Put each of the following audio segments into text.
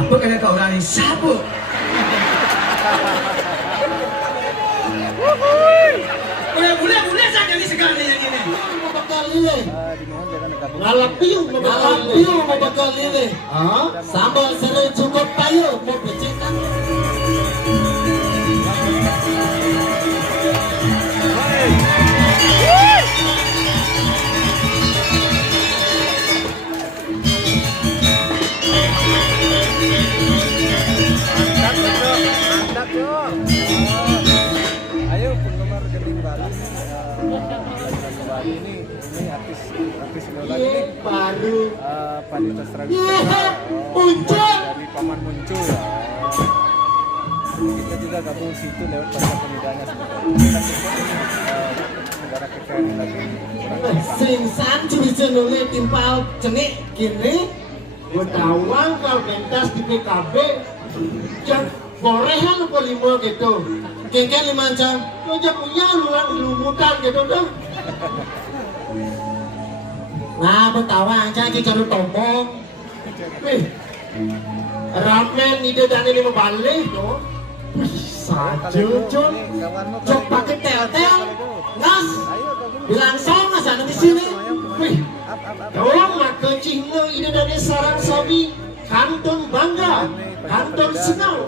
Apa kena kau orang ni? Siapa? Boleh saja ni sekarang ni yang ini. Bakal ini. Dimohon jangan gabung. Ngalapiu mau bakal ini. Sambal serai cukup payu mau pecahkan. Mantap yuk. Ayo penggemar Gending Bali Bali ini artis idola ini Baru. Panita Serabi Muncul. dari Paman Muncul ya. Kita juga gabung situ lewat pasar penidanya sebetulnya. Negara kita yang lagi Sing san curi cenule timpal cenik kini. Berdawang kau pentas di PKB. Jangan borehan apa lima gitu. Kengken 5 jam. Lo aja punya lumutan gitu dah. Nah, betawa aja kita lu tombong. Wih. Ramen ide dan ini membalik no. Saja Jun. Jok pakai tel-tel. Ngas. Bilangsong ngas ada di sini. Wih. Tolong makan cingno ide dan sarang sabi. Kanton bangga. Kanton senang.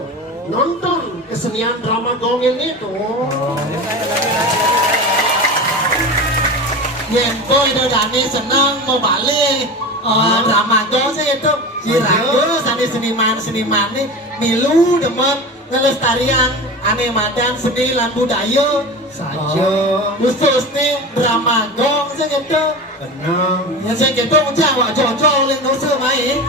Nonton kesenian drama gongeng itu. Yempo itu Dani senang mau balik drama gongeng itu. Kira-kira sani seniman nih milu demen ngelestarian animadan seni lan budaya saja. Khusus nih drama gongeng itu. Benar. Yang saya gitu menjawab jauh-jauh oleh dosa main.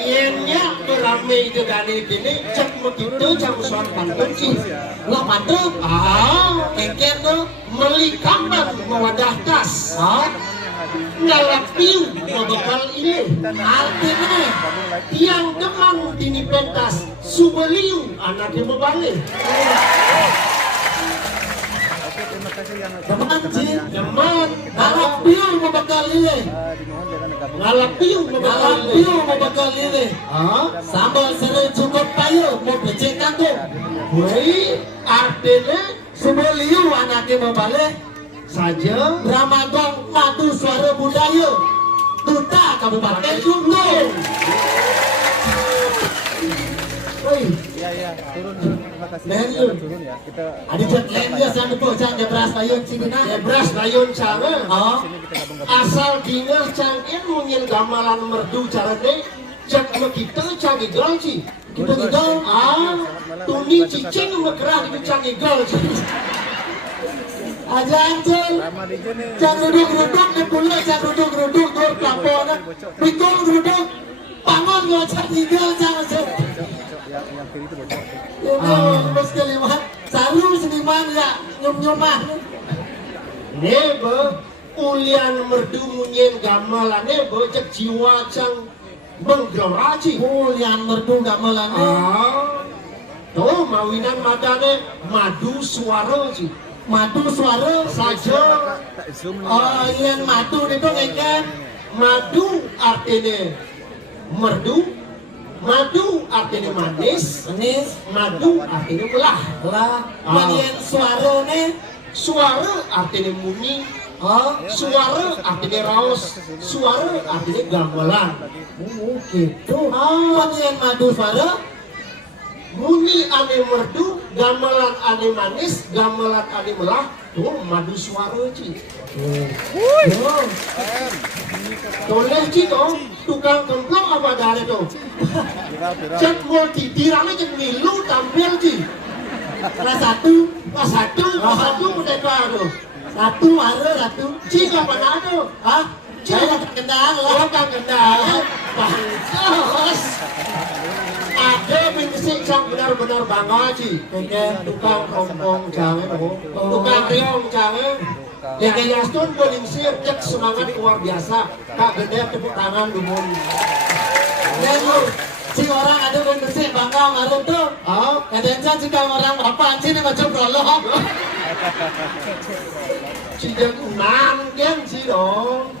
Yennya beramai itu dari ini cek begitu cek soal pantun sih lo pantun kengken tuh melikamban mewadah kas ngalapiu bekal ini artinya yang demang dini pentas subeliu anaknya membalik terima kasih yang teman sih teman ngalapiu bekal ini dimohon jangan gabung. ngalapiu bakal ini sambal serai cukup payu mau pecahkan tuh woi artinya sebeliu anaknya membalik saja Ramadhan Madu Suara Budaya Duta Kabupaten Gunung. Woi Ya, turun. Terima kasih. Turun. Turun ya. Kita ada jet lain dia jangan lupa jangan debras bayun sini nah debras bayun cara sini kita gabung. asal dingas cangin mungkin gamalan merdu cara deh cek kita canggih gal sih kita gal tuni cicing mekerah itu canggih gal sih aja anjir Sama DJ nih. jangan duduk di pulau jangan duduk dur pelaporan pikul duduk bangun gak canggih gal jangan sih Yang kiri itu bocor. ini bos kelima selalu seniman ya nyum-nyumah nebe ulian merdu munyen gamelan nebe cek jiwa cang menggeloraci ulian merdu gamelan tuh mawinan madane madu suara sih madu suara saja ulian madu itu ngeken madu artinya merdu madu artinya manis madu artinya belah kemudian suara artinya bunyi suara artinya raos suara artinya gamelan gitu kemudian madu suara bunyi ane merdu gamelan ane manis gamelan ane belah tuh madu suara ci toleh ci tuh tukang kemplong apa dari tuh cek mau ditirangnya cek milu tampil ci kelas satu merdeka tuh satu ci kapan ada ci kang kendal bagus ada prinsip yang benar-benar bangga ci tukang ompong jangan tukang riong jangan ya kayak Yastun belingsir cek semangat luar biasa kak gede tepuk tangan dumun si orang ada prinsip bangga ngaruh tuh kadang jika orang apa sih ini macam prolog si jangan geng si dong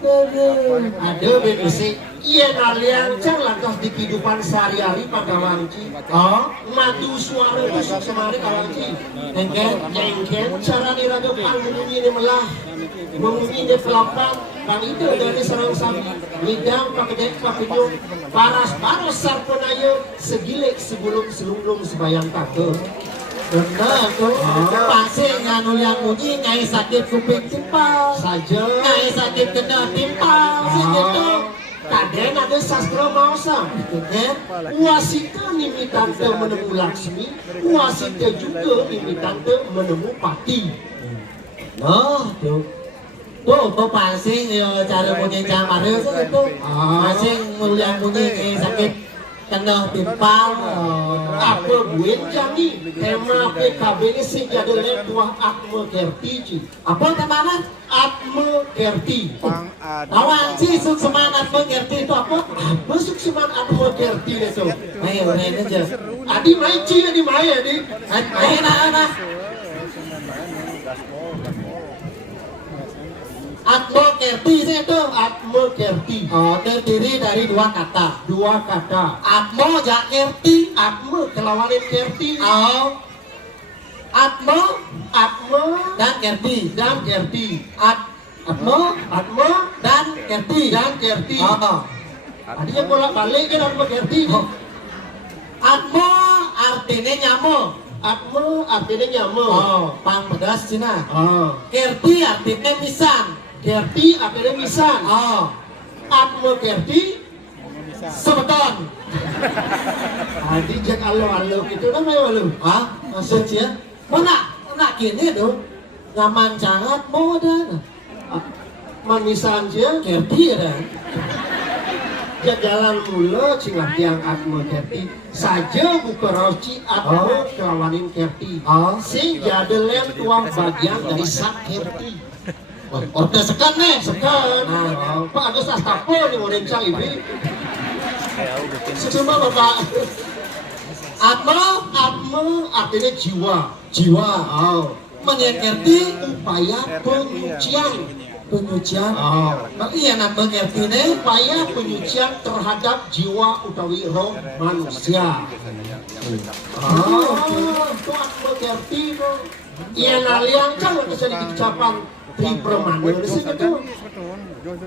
Ada BPC. Iya nalian can lantas di kehidupan sehari-hari pada wangci. Oh, madu suara tusuk semari kawanci. Engken cara diraga panggungnya ini melah. Mengunyi di pelapan. Bang itu dari serang sapi. Midang pakai dek pakai nyok. Paras sarpenaya segilek sebelum selunglung sebayang takut. Benar tuh, pasti nganu yang bunyi ngai sakit kuping timpal saja, ngai sakit kena timpal segitu. Kaden ada sastra mausa, kan? Wasita nimi tante menemu Laksmi, wasita juga nimi tante menemu Pati. Oh, tuh pasti cara bunyi camar itu tuh, pasti yang bunyi ngai sakit kena timpal. Apa buat jadi tema PKB ini sih jadi letuah Atme Kerti. Apa teman? Atme Kerti. Awang sih suk semangat mengerti itu apa? Apa suk semangat Atme Kerti itu? Ayo main aja. Adi main cina di main adi. Main anak. Atme Kerti itu Atme Kerti. Oh, terdiri dari dua kata. Dua kata. Atme jak Kerti. Atme kelawanin Kerti. Oh. Atme dan Kerti. Dan Kerti. Atme dan Kerti. Oh. Adinya bolak balik kan Atme Kerti. Oh. Atme artinya nyamuk. Atme artinya nyamuk. Oh, pang pedas Cina. Oh. Kerti artinya pisang. Kerti artinya misal. Oh. Atme Kerti sebeton. Adi jak alo gitu namanya lu. Hah? Maksudnya? Mana kini dong. Ngaman cangat modan. Manisan aja Kerti ada. Jalan mula cingah tiang Atme Kerti saja buka roci Atme kelawanin Kerti. Si jadi lem tuang bagian dari sak Kerti. Order sekan nih, sekan. Pak Agus Astapo nih mau rencang ini. Cuma bapak. Atme artinya jiwa. Oh. Mengerti upaya penyucian. Iya nama Kerti nih upaya penyucian terhadap jiwa utawi roh manusia. Itu Atme Kerti tuh. Iya nalian kan bisa diucapan di permana di situ tuh.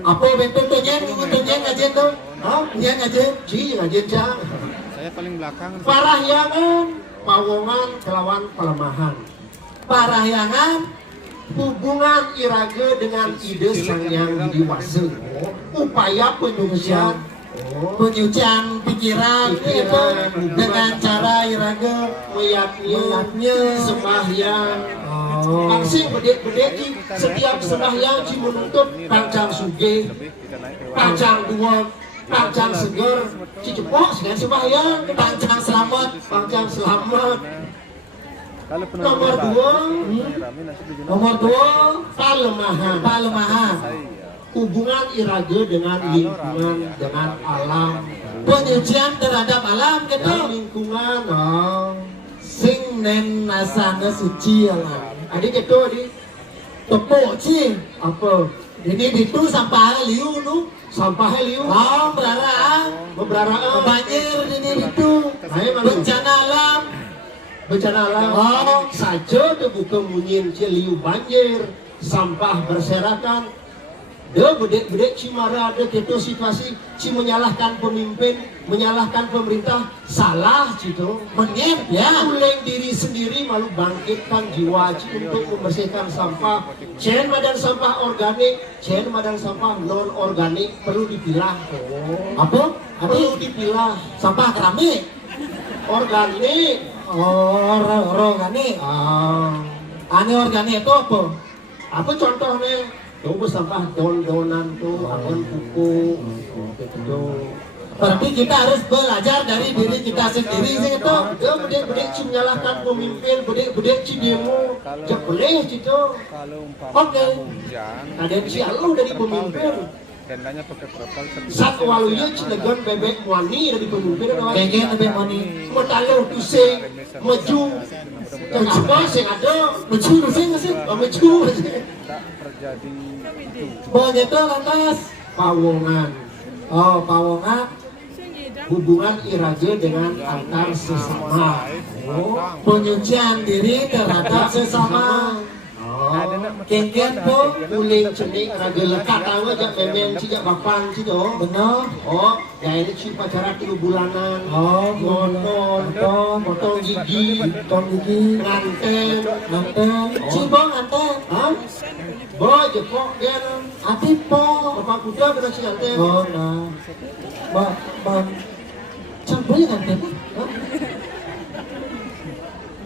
Apa bentuk tujuan ngajen tuh? Dia ngajen, ngajen cang. Saya paling belakang. Parahyangan, pawongan kelawan pelemahan. Parahyangan, hubungan irage dengan ide sang yang diwasa. Upaya penyucian pikiran dengan cara irage meyaknya sembahyang. Langsung bedek setiap sembahyang ci menuntut pancang suge, pancang dua, pancang seger, ci cepok dengan sembahyang, pancang selamat. Nomor dua, palemahan. Hubungan irage dengan lingkungan, dengan alam. Penyucian terhadap alam gitu. Lingkungan, sing nen asana suci alam. Adik itu tepuk ci apa? Ini itu sampah liu nu, sampah liu. Beraraan. Banjir ini itu. Bencana alam. Saja terbuka munyin ci liu banjir, sampah berserakan. Bedek cimara ada gitu situasi ci menyalahkan pemimpin, menyalahkan pemerintah, salah gitu. Menyep ya. Uleng diri sendiri malu bangkitkan jiwa ci untuk membersihkan sampah. Cen madan sampah organik, cen madan sampah non organik perlu dipilah. Apa? Perlu dipilah. Sampah keramik, organik. Organik. Ane organik itu apa? Apa contohnya? Tuh sampah don-donan tuh, abon kuku, gitu. Berarti kita harus belajar dari diri kita sendiri sih itu. Bedek ci menyalahkan pemimpin, bedek ci demo, boleh gitu. Oke. Ada ci alu dari pemimpin, tendanya pakai propel. Sat walunya cilegon bebek wani dari pemimpin ada. Kengken bebek wani. Matalu tusing maju. Apa sing ada? Maju tusing sih. Maju. Tak terjadi itu. Begitu lantas Pawongan. oh pawongan Hubungan iraje dengan antar sesama. oh, penyucian diri terhadap sesama Kengken po uling cenik raga lekat tahu aja memang cijak bapan cido. benar Oh, ya ini cip pacaran 3 bulanan. oh Potong gigi, tong gigi nganten. manten cibong anten Hah? Bo jepok gen. ati po Bapak kuda kena si nganten. oh nah bang campur anten Hah?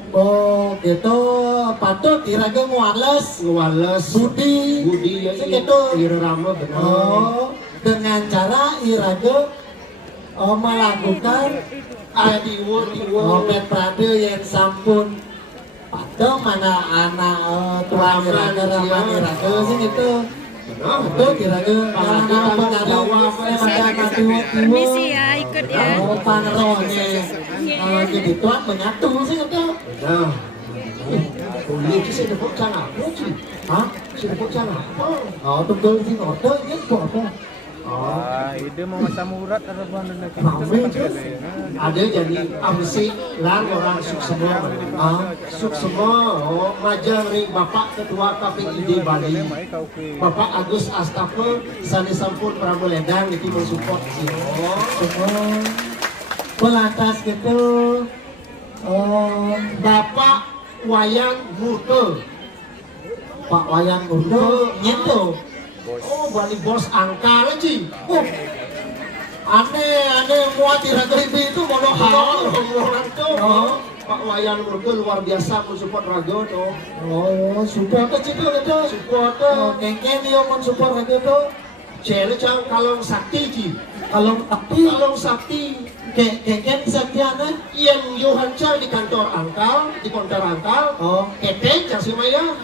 oh gitu patut diraga muales Ngewales. budi Budi ya segitu irama benar. oh dengan cara iraga melakukan Tiwo. Opet Prade yang sampun Padahal mana anak tuan iraga ramah iraga sih gitu betul iraga anak pengaruh macam tiwo Permisi ya, ikut ya. pangeronya jadi tuan menyatu sih gitu Nah. Uling ki saya dapat cara apa sih? hah Saya dapat cara apa? oh tunggu sih order gitu apa Ah, ide mau macam urat ada bahan dan Ramai, kita Ada jadi amsi lan orang suk semua. Suk semua. Oh, majang ring Bapak Ketua KPID Bali. Bapak Agus Astafa sani sampun pramuledang iki mensupport sih. Oh, semua pelantas gitu oh Bapak Wayang Murte. Pak Wayan Gundo nyentuh Oh, Bali bos angka lagi. aneh muat iraga itu mono Orang tuh. Oh. Pak Wayan Murte luar biasa mensupport Rago tuh. oh support aja gitu gitu Support kengken dia mensupport gitu Cele cang kalong sakti ji. kalau tapi Kalong sakti kengken saktiana yang Yohan Chang di kantor angkal, di konter angkal. oh Keteng cang si Maya.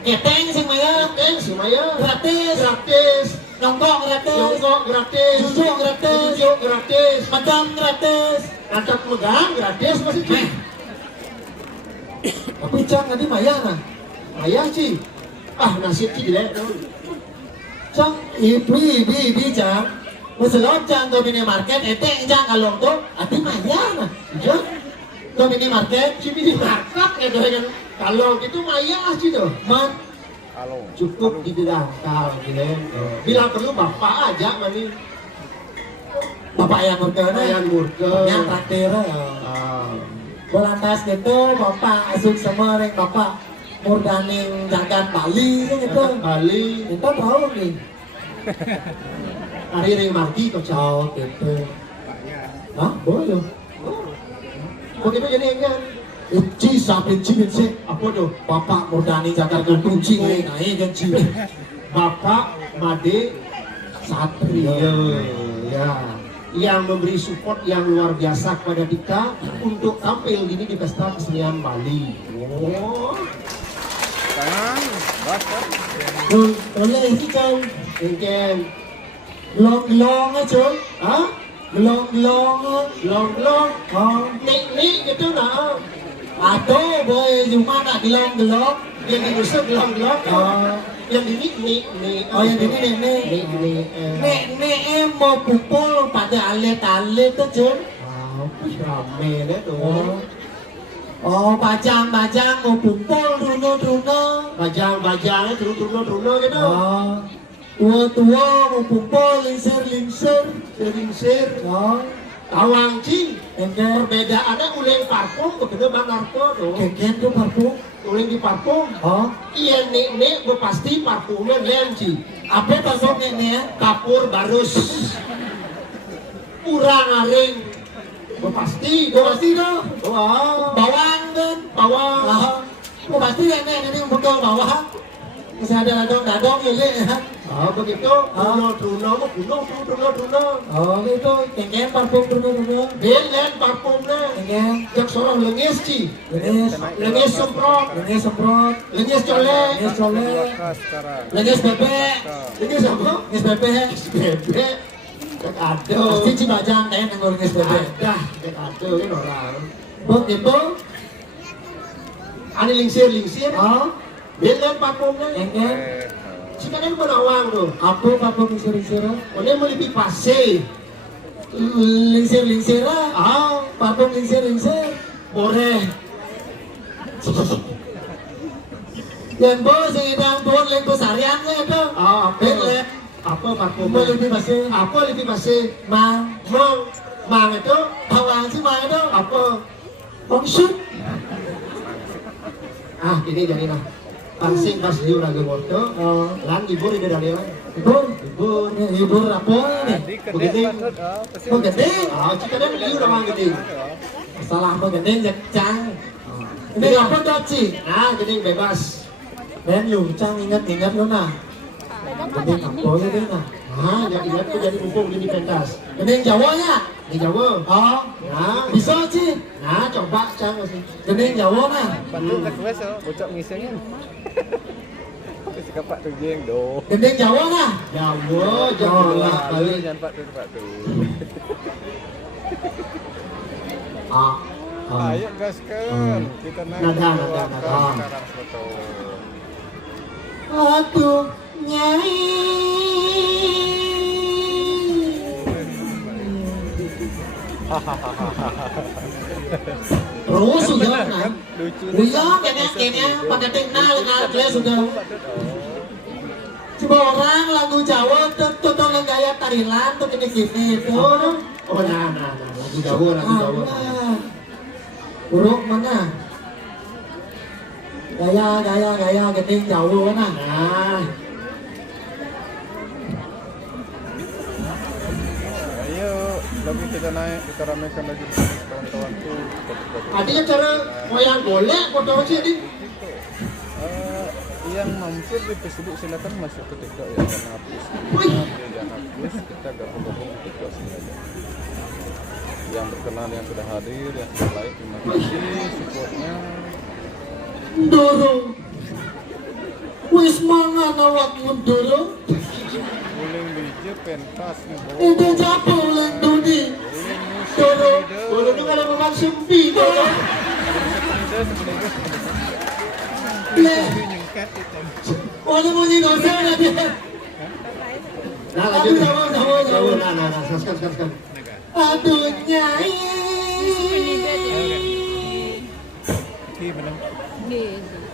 keteng sih Maya Keteng si Maya. gratis Gratis. nyongkok gratis Yongkok gratis. Jujur gratis. Jujur gratis. macam gratis Ngangkat megang gratis masih ji. tapi cang tadi Maya nah Maya ji. Ah nasib ji jelek. cang ibi cang muselom cang ke minimarket eteng cang kalong tuh ati Maya nah Ya, ke minimarket si bini makat ya dengan kalong itu Maya ji tuh. man Halo. Cukup di dangkal gitu. Bilang perlu bapak aja mani. bapak yang berkena Wayan Murte. yang traktir Belantas gitu bapak asuk semua ring bapak Murdaning jagat Bali gitu Bali. kita tahu nih Hari ring margi kok cang. oh gitu hah boleh Begitu jadi enggak. Uci sampai cibin sih Apa tuh? bapak Murdaning Jakarta kunci naik kan cibin Bapak Made Satria ya, yang memberi support yang luar biasa kepada kita untuk tampil gini di pesta kesenian Bali. Oh, Tangan, basah. boleh ini kau mungkin, gelong aja ah, gelong long, oh nik gitu nah, atau boleh cuma nak gelong yang diusap long, oh yang ini nik, oh yang ini nih Nek mau kumpul pada alit-alit tuh Jun. wow, rame deh tuh. Oh bajang-bajang mau kumpul runo-runo. Bajang-bajangnya turun gitu. Oh tua-tua mau kumpul lingsir-lingsir. Sering-sir. Oh Awang Ci, enggak perbedaannya uling parfum begitu bang narko tuh. keken tuh parfum. Uling di parfum. Oh Iya nek gue pasti parfumnya lain Ci. apa parfum ini ya? Kapur barus. Urang aring. Gue pasti tuh. Wah. Bawang kan? Bawang. Oh pasti ini betul bawang. Masih ada dadong-dadong ya. Oh begitu, Bruno, Oh itu kengken parfum dulu. Belen parfumnya, Kengken. jak seorang lengis ci, Lenis. lengis semprot, Lenis semprot. lengis colek, Lenis colek. Dua sekarang. Lenis bebek. lengis apa? Lenis bebek. Bebek, jak aduh, Pasti Cibajang kayak nanggur lenis bebek. dah, jak aduh kan orang. Begitu. Ani lingsir, Oh. belen parfumnya, Kengken. jika kan menawang tuh, Apa parfum lingsir-lingsir? dia mau lebih pase, Lingsir-lingsir. ah, Parfum lingsir-lingsir. boleh. Yang bos yang idang tuan lengko sarian lah itu. Ah, Belen. apa parfum? Mau lebih pasti. Apa lebih pase? Mang. Mang itu Tawang sih mang itu. apa? Maksud. Ah, ini jadi nah. Pangsing pas liu lagi foto, Oh. lan libur ini dari mana? Hibur. Libur. Hibur apa nih? Di Begini. kedai maksud, pasti Oh gede. Ah, jika ada liu nama gede. Salah apa gede cang. Ini apa doci? Nah, jadi bebas. Dan yung cang ingat lo nah. Gede apa gede nah? Nah, jadi ingat tuh jadi mumpung di pentas. Gede Jawanya. Di Jawa. Oh. Nah, Bisa sih. nah coba cang sih. Gede Jawa nah. bantu request bocok ngisengin. Kasi kapak tu jeng do. Gede Jawa nah. Jawa, Jawa lah Lalu kali. jangan pak tu. Ah, ah. Ayo gaskan. Kita naik. Nada. Sekarang betul. Aduh nyai. Terus sudah kan? Lucu. Iya, kayaknya pakai kenal sudah. Coba orang lagu Jawa tuh gaya tarilan tuh gini itu. Oh, nah, lagu Jawa. Buruk mana? Gaya gini Jawa mana? Nah, Ayo, lebih kita naik, kita ramaikan lagi kawan-kawan tuh. artinya cara wayang golek foto sih ini. Yang mampir di Facebook silakan masuk ke TikTok ya, jangan hapus. Wih. Jangan hapus, kita gabung-gabung di TikTok sini aja. Yang berkenan, yang sudah hadir, yang sudah like, terima kasih supportnya. Dorong. Wis mangan awak mendorong. Guling biji pentas nih, Bo. Itu japo lang duni. Guling musik Dorong. ide. Kalau itu kan memang sempi tuh. Bleh. Oleh mau dosa lah dia. Nah, lanjut. Jawa. Nah, sekarang. Aduh nyai.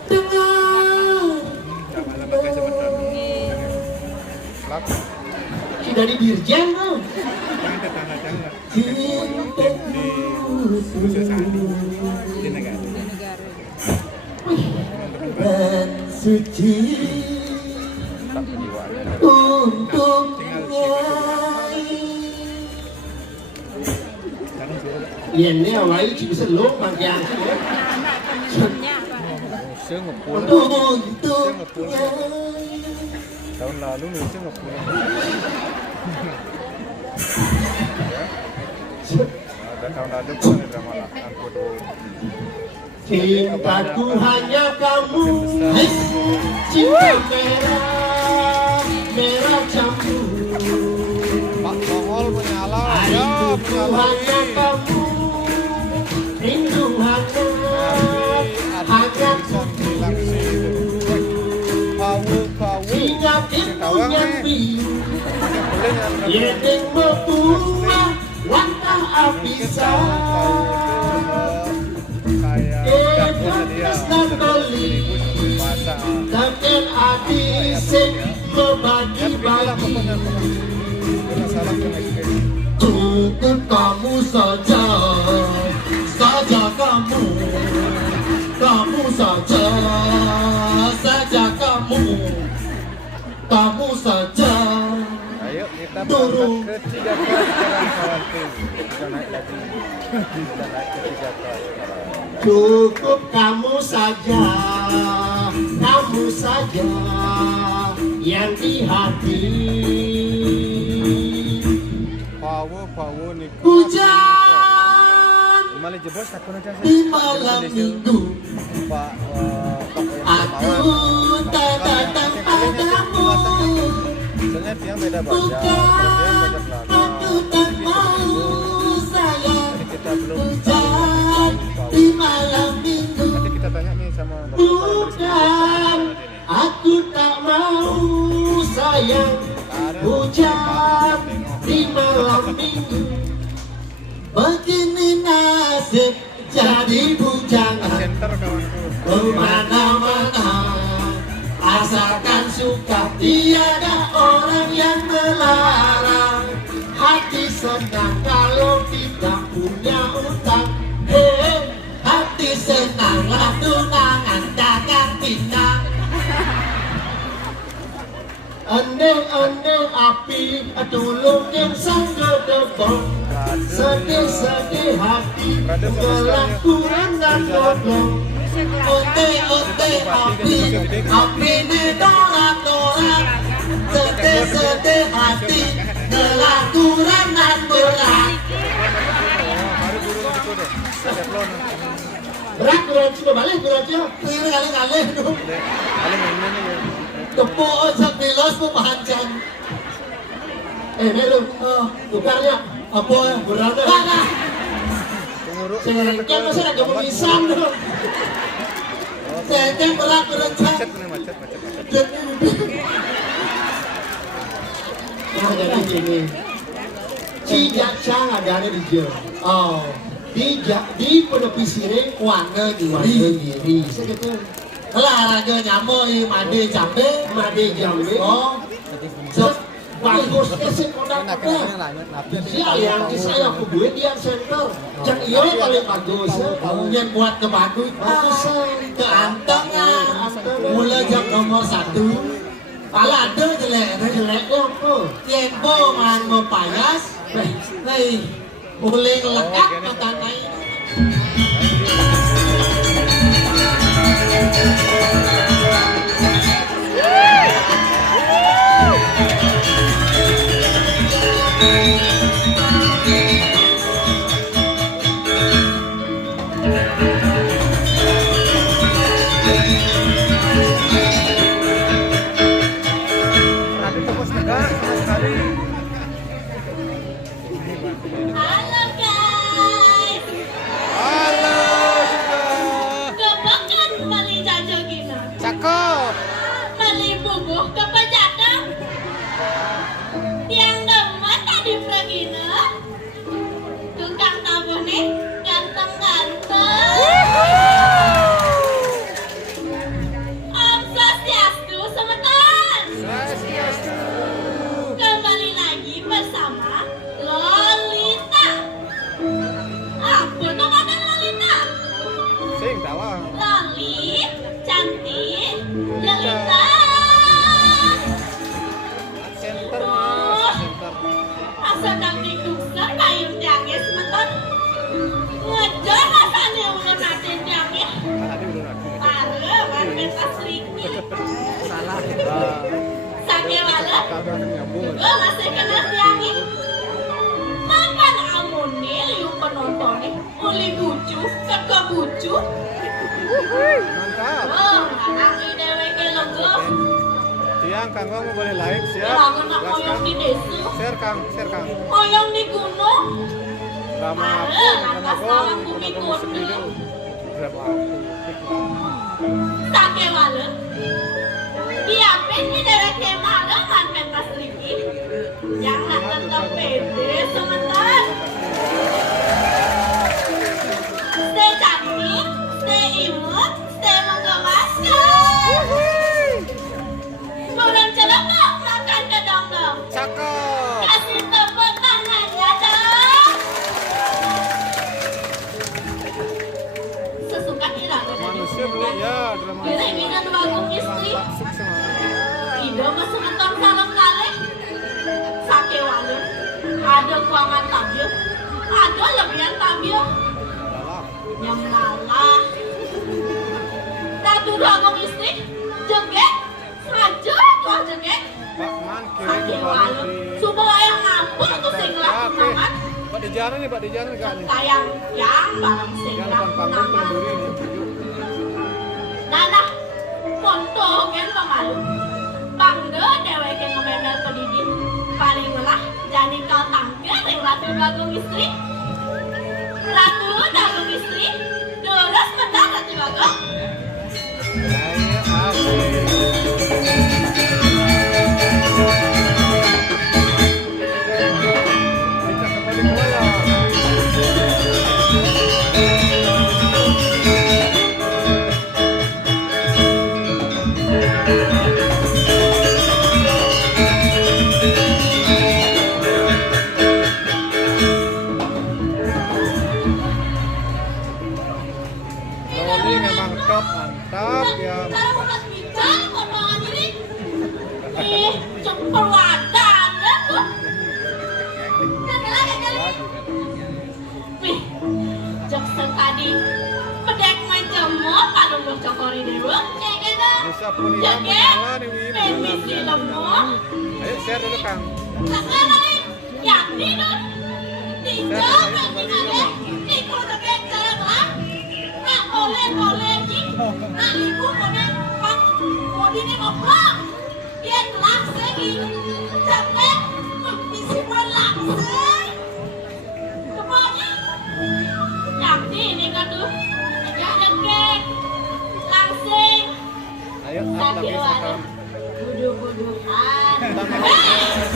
Dengar. Laku. Si dari Dirjen tuh. Dan suci Tak jiwanya. untuk nyai. Ini awalnya cuma bisa lo bagian. Nusa ngepul. Untuk nyai. Tahun lalu Nusa ngepul. Ada tahun lalu pun ada drama lah. Aku tuh. Cintaku hanya kamu. Cinta merah campur. Pak Mongol menyala. Ya, Hidupku hanya kamu. Rindu hangat bilang sih. Kau. Ingat itu yang biru. Boleh yang Yedeng berbuah wantah abisa. kayak Bebas dan beli. masa. Takkan adik sing membagi-bagi. Salah ke Cukup kamu saja kamu saja kamu saja. Ayo kita Dorong. berangkat ke 3 kelas sekarang kawan tuh. Kita naik lagi. Kita naik ke 3 kelas sekarang. Cukup kamu saja yang di hati. Pawo nikah. Hujan Mali jebos takun aja di malam minggu. Pak Aku datang padamu. Soalnya tiang beda baca. Bukan aku tak mau sayang. Kita belum Hujan di malam minggu. Nanti kita tanya nih sama Bukan aku tak mau sayang. Hujan di malam minggu. Begini nasib jadi bujangan Center kawanku. kemana-mana. Asalkan suka tiada orang yang melarang. Hati senang kalau tidak punya utang. Hati senanglah tunangan dagang pindang. Ane api tulung yang sang gedebong. Sedih-sedih hati kelakuan dan bodong. Ote api ne dorak-dorak. Sedih-sedih hati kelakuan dan berat. Berat berat coba balik berat ya. Kali-kali dong. Tepuk sepilos mu panjang. Lu tukarnya apa ya berada? Nah. Sengkeng masa nak kamu bisa dong. Sengkeng berat berencang. Macet. Nah, jadi gini. Cijakcang ada di jauh. Oh, di penepisire warna di diri. Segitu. Olahraga nyamuk mandi jambe. Oh, Bagus kasih kodak-kodak. Dia yang saya hubungi dia center. Yang iya paling bagus. yang buat kebagusan, keantengan, mulai jam nomor 1. Pala ada jelek apa? Tempo man mempayas, boleh lekat makanai. Halo guys, kebakan beli jajo gina. Cakep. Beli bubuh kepejakan. Yang gemes tadi pragina. Tukang tabuh nih ganteng-ganteng. Om Swastiastu semeton. Kembali lagi bersama Lolita. Apa namanya Lolita? Sing tawa. Loli, cantik, Lolita. Center mas. Center. Asal kami dukser kayun tiangnya semeton. Ngejar rasanya ulun natin tiangnya. Tadi udah aku. Parah, pentas Riki. Sake wala, Kagak nyambung. gue masih kena tiangnya. Makan amunil yung penonton nih. Uli bucu, kakak bucu. Mantap. Oh, anak ini weke lego. Tiang Kang mau boleh live siap. Lagu nak koyong di desa, Share Kang. koyong di gunung. Drama apa? Parah, Drama atas gong. lawan bumi konde. Drama apa? Sake wala. Diapin di daerah kemana kan pentas Riki. Jangan tetap pede sebentar. Stay cantik, stay imut, stay menggemaskan. Kurang celaka makan kedong-dong. Cakep. Kasih tepuk tangannya dong. Sesuka irama Manusia beli ya drama. Kira-kira dua istri. Sukses. Ido masuk mentor salam kali. Sake walu. Ada kuangan tabio. Ada lebihan tabio. Dalam. Yang malah. Ratu dua istri. Joget. Sajut. tuh aja deh. Pak Man Sakit kirim walau. Supaya yang ngambek tuh sing laku banget. Pak di jalan nih, Pak di jalan kan nih. Kayak yang barang sing Jangan laku depan panggung nama. kenduri nih. Nah, foto kan pemalu. Bangga dheweke ngemedal pendidik. Paling lah jadi kau tampil yang ratu Bagong istri. Ratu Bagong istri. Terus menang Ratu Bagong. Kita kembali ke layar. Rolling memang top, mantap ya. Cara bukan bicara potongan ini. Cepet wadah ya tuh. Wih, jok sekali. Pedek macam mau kalau mau cokori dewa. Bisa pun ya menyala nih Win. Permisi lemah. Ayo share dulu Kang. Sekarang yakin dong. Tidak kembali. Ini kalau pakai cara lah. Nak boleh nih. Nak ibu boleh pak. Mau ini ngobrol. Dia langsung capek. Misi buat langsung. Kemana? Yakin ini kan tuh. Jangan kek. Langsung. Ayo up lagi Kang. Buduh-buduhan. Tambah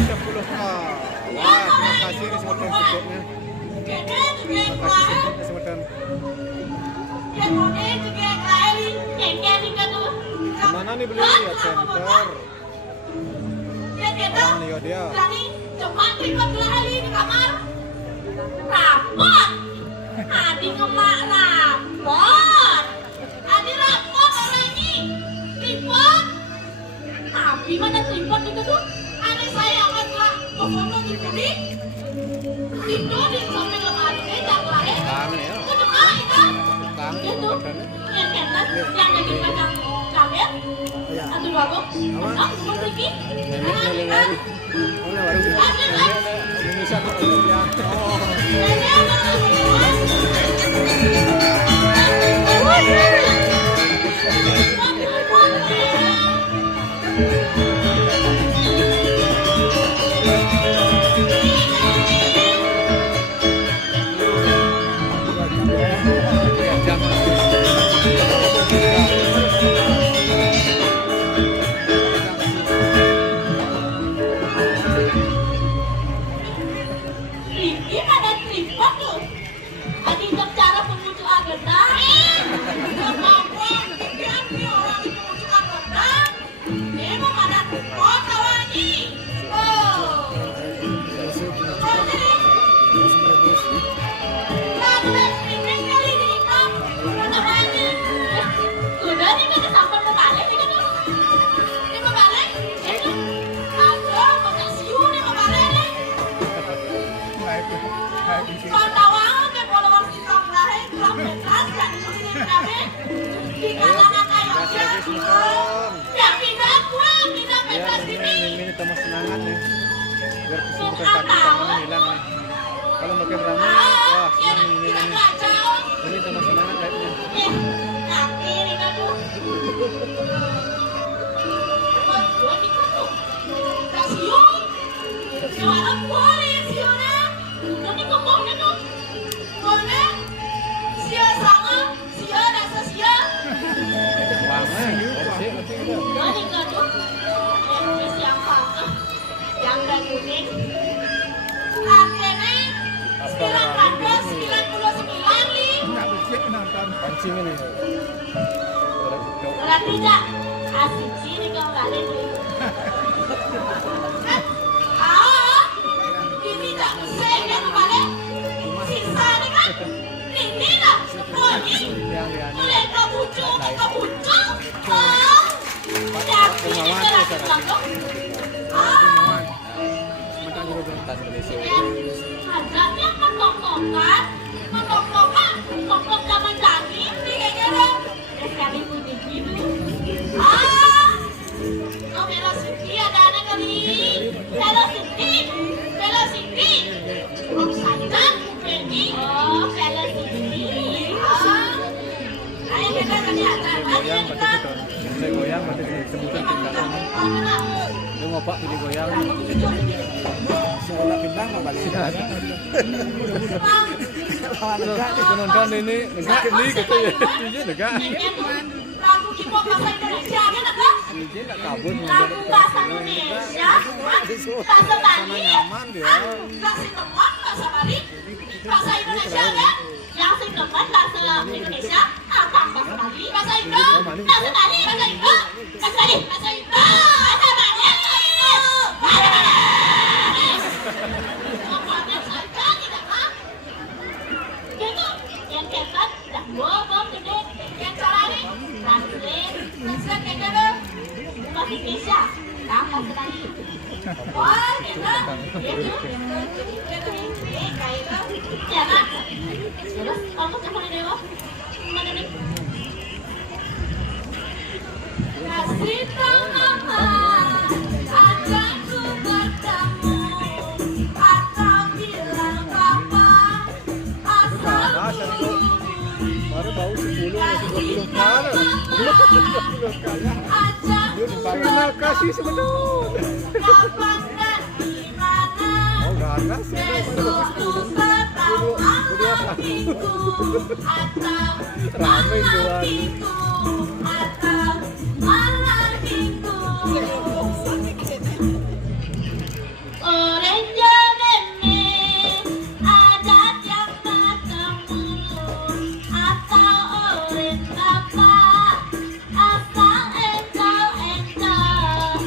10K. Wah, terima kasih disebutkan supportnya. Terima kasih supportnya disebutkan. Kemana nih beli ya center? Orang nih dia. Cuma ribet lagi di kamar. Rapot. Adi ngemak rapot. Adi rapot orang ini. Ribet. Tapi mana ribet itu tuh? Aneh saya amat lah. Pokoknya dibeli. Itu di samping lemari ini yang lain. Kangen ya. Itu mana itu? Kangen Itu makannya. yang kenan yang jadi kacang kaget. Satu bagong. Oh, mau pergi? Nenek lari. Oh, ya baru. Indonesia tuh ya. Oh. Riki ada tripod tuh. Adi cara pemuncul agenda. Kenapa? Dia orang pemuncul agenda. Memang ada tripod kawan ini. Oh. Udah nih kita sampai ke balik nih kan. Ini mau balik? Aduh, makasih nih mau balik nih. Pandawangan kan kalau waktu orang lain kurang bekas dan ini kami di kalangan ayo ya pindah gue pindah bekas ini. Ini tambah semangat nih. Biar kesibukan kaki hilang nih. Kalau makin ramai, wah senang ini. Ini tambah semangat kayaknya. Kaki ini kan tuh. Gue di tuh. Kasium. Suara boleh siona. Ini ngomongnya tuh. Boleh. Sia sama, sia rasa sia. Wangan. Bersih kita. Ini kan tuh. Ini siapa? Yang dan kuning. Harganya 999 nih. Pancing ini. Berat tidak. Asik sini kau balik nih. Ini tak bisa kan balik. Sisa nih kan. Ini dah. Poni. Boleh kau bucuk. Yakin ini kan langsung. Tas Malaysia. Harganya mentok-tokan. Mentok zaman jani. Ini kayaknya deh. Sekali putih gitu. Velocity ada anak kali. Velocity. Oksigen, Benny. Oh, Velocity. Ayo kita lihat. Goyang pasti kita. Saya goyang pasti sebutan tinggalan. Dia ngopak pilih goyang. Sekolah bintang mau balik. Nonton ini negak ini gitu ya. Iya negak. Lagu K-pop bahasa Indonesia kan ada? Ini enggak kabur. Lagu bahasa Indonesia. Bahasa Bali. Nyaman dia. Bahasa teman bahasa Bali. Bahasa Indonesia kan? Yang sing teman bahasa Indonesia. Akang bahasa Bali. Bahasa Indo. Bahasa Bali. Bahasa Indo. Bahasa Bali. Bahasa Indo. Bahasa Bali. Pokoknya saja tidak mah. Gitu. Yang keempat dah bom gede. Yang caranya translate kayak gitu. Bahasa Indonesia. Tambah sekali. Wah, gitu. Kayak itu. Ya kan? Terus kamu kemana dewa? Mana nih? Kasih tahu mama, ajakku bertemu, atau bilang papa, asal Baru bau 10 masih 20 kali. 20 kali. Dia kasih sebenarnya. kapan dan di mana? Oh, ganas ya. Besok tahu hatiku, atau Ramai doang. hatiku, atau hatiku. Orange nene, adat yang bertemu, atau orange apa, asal engkau.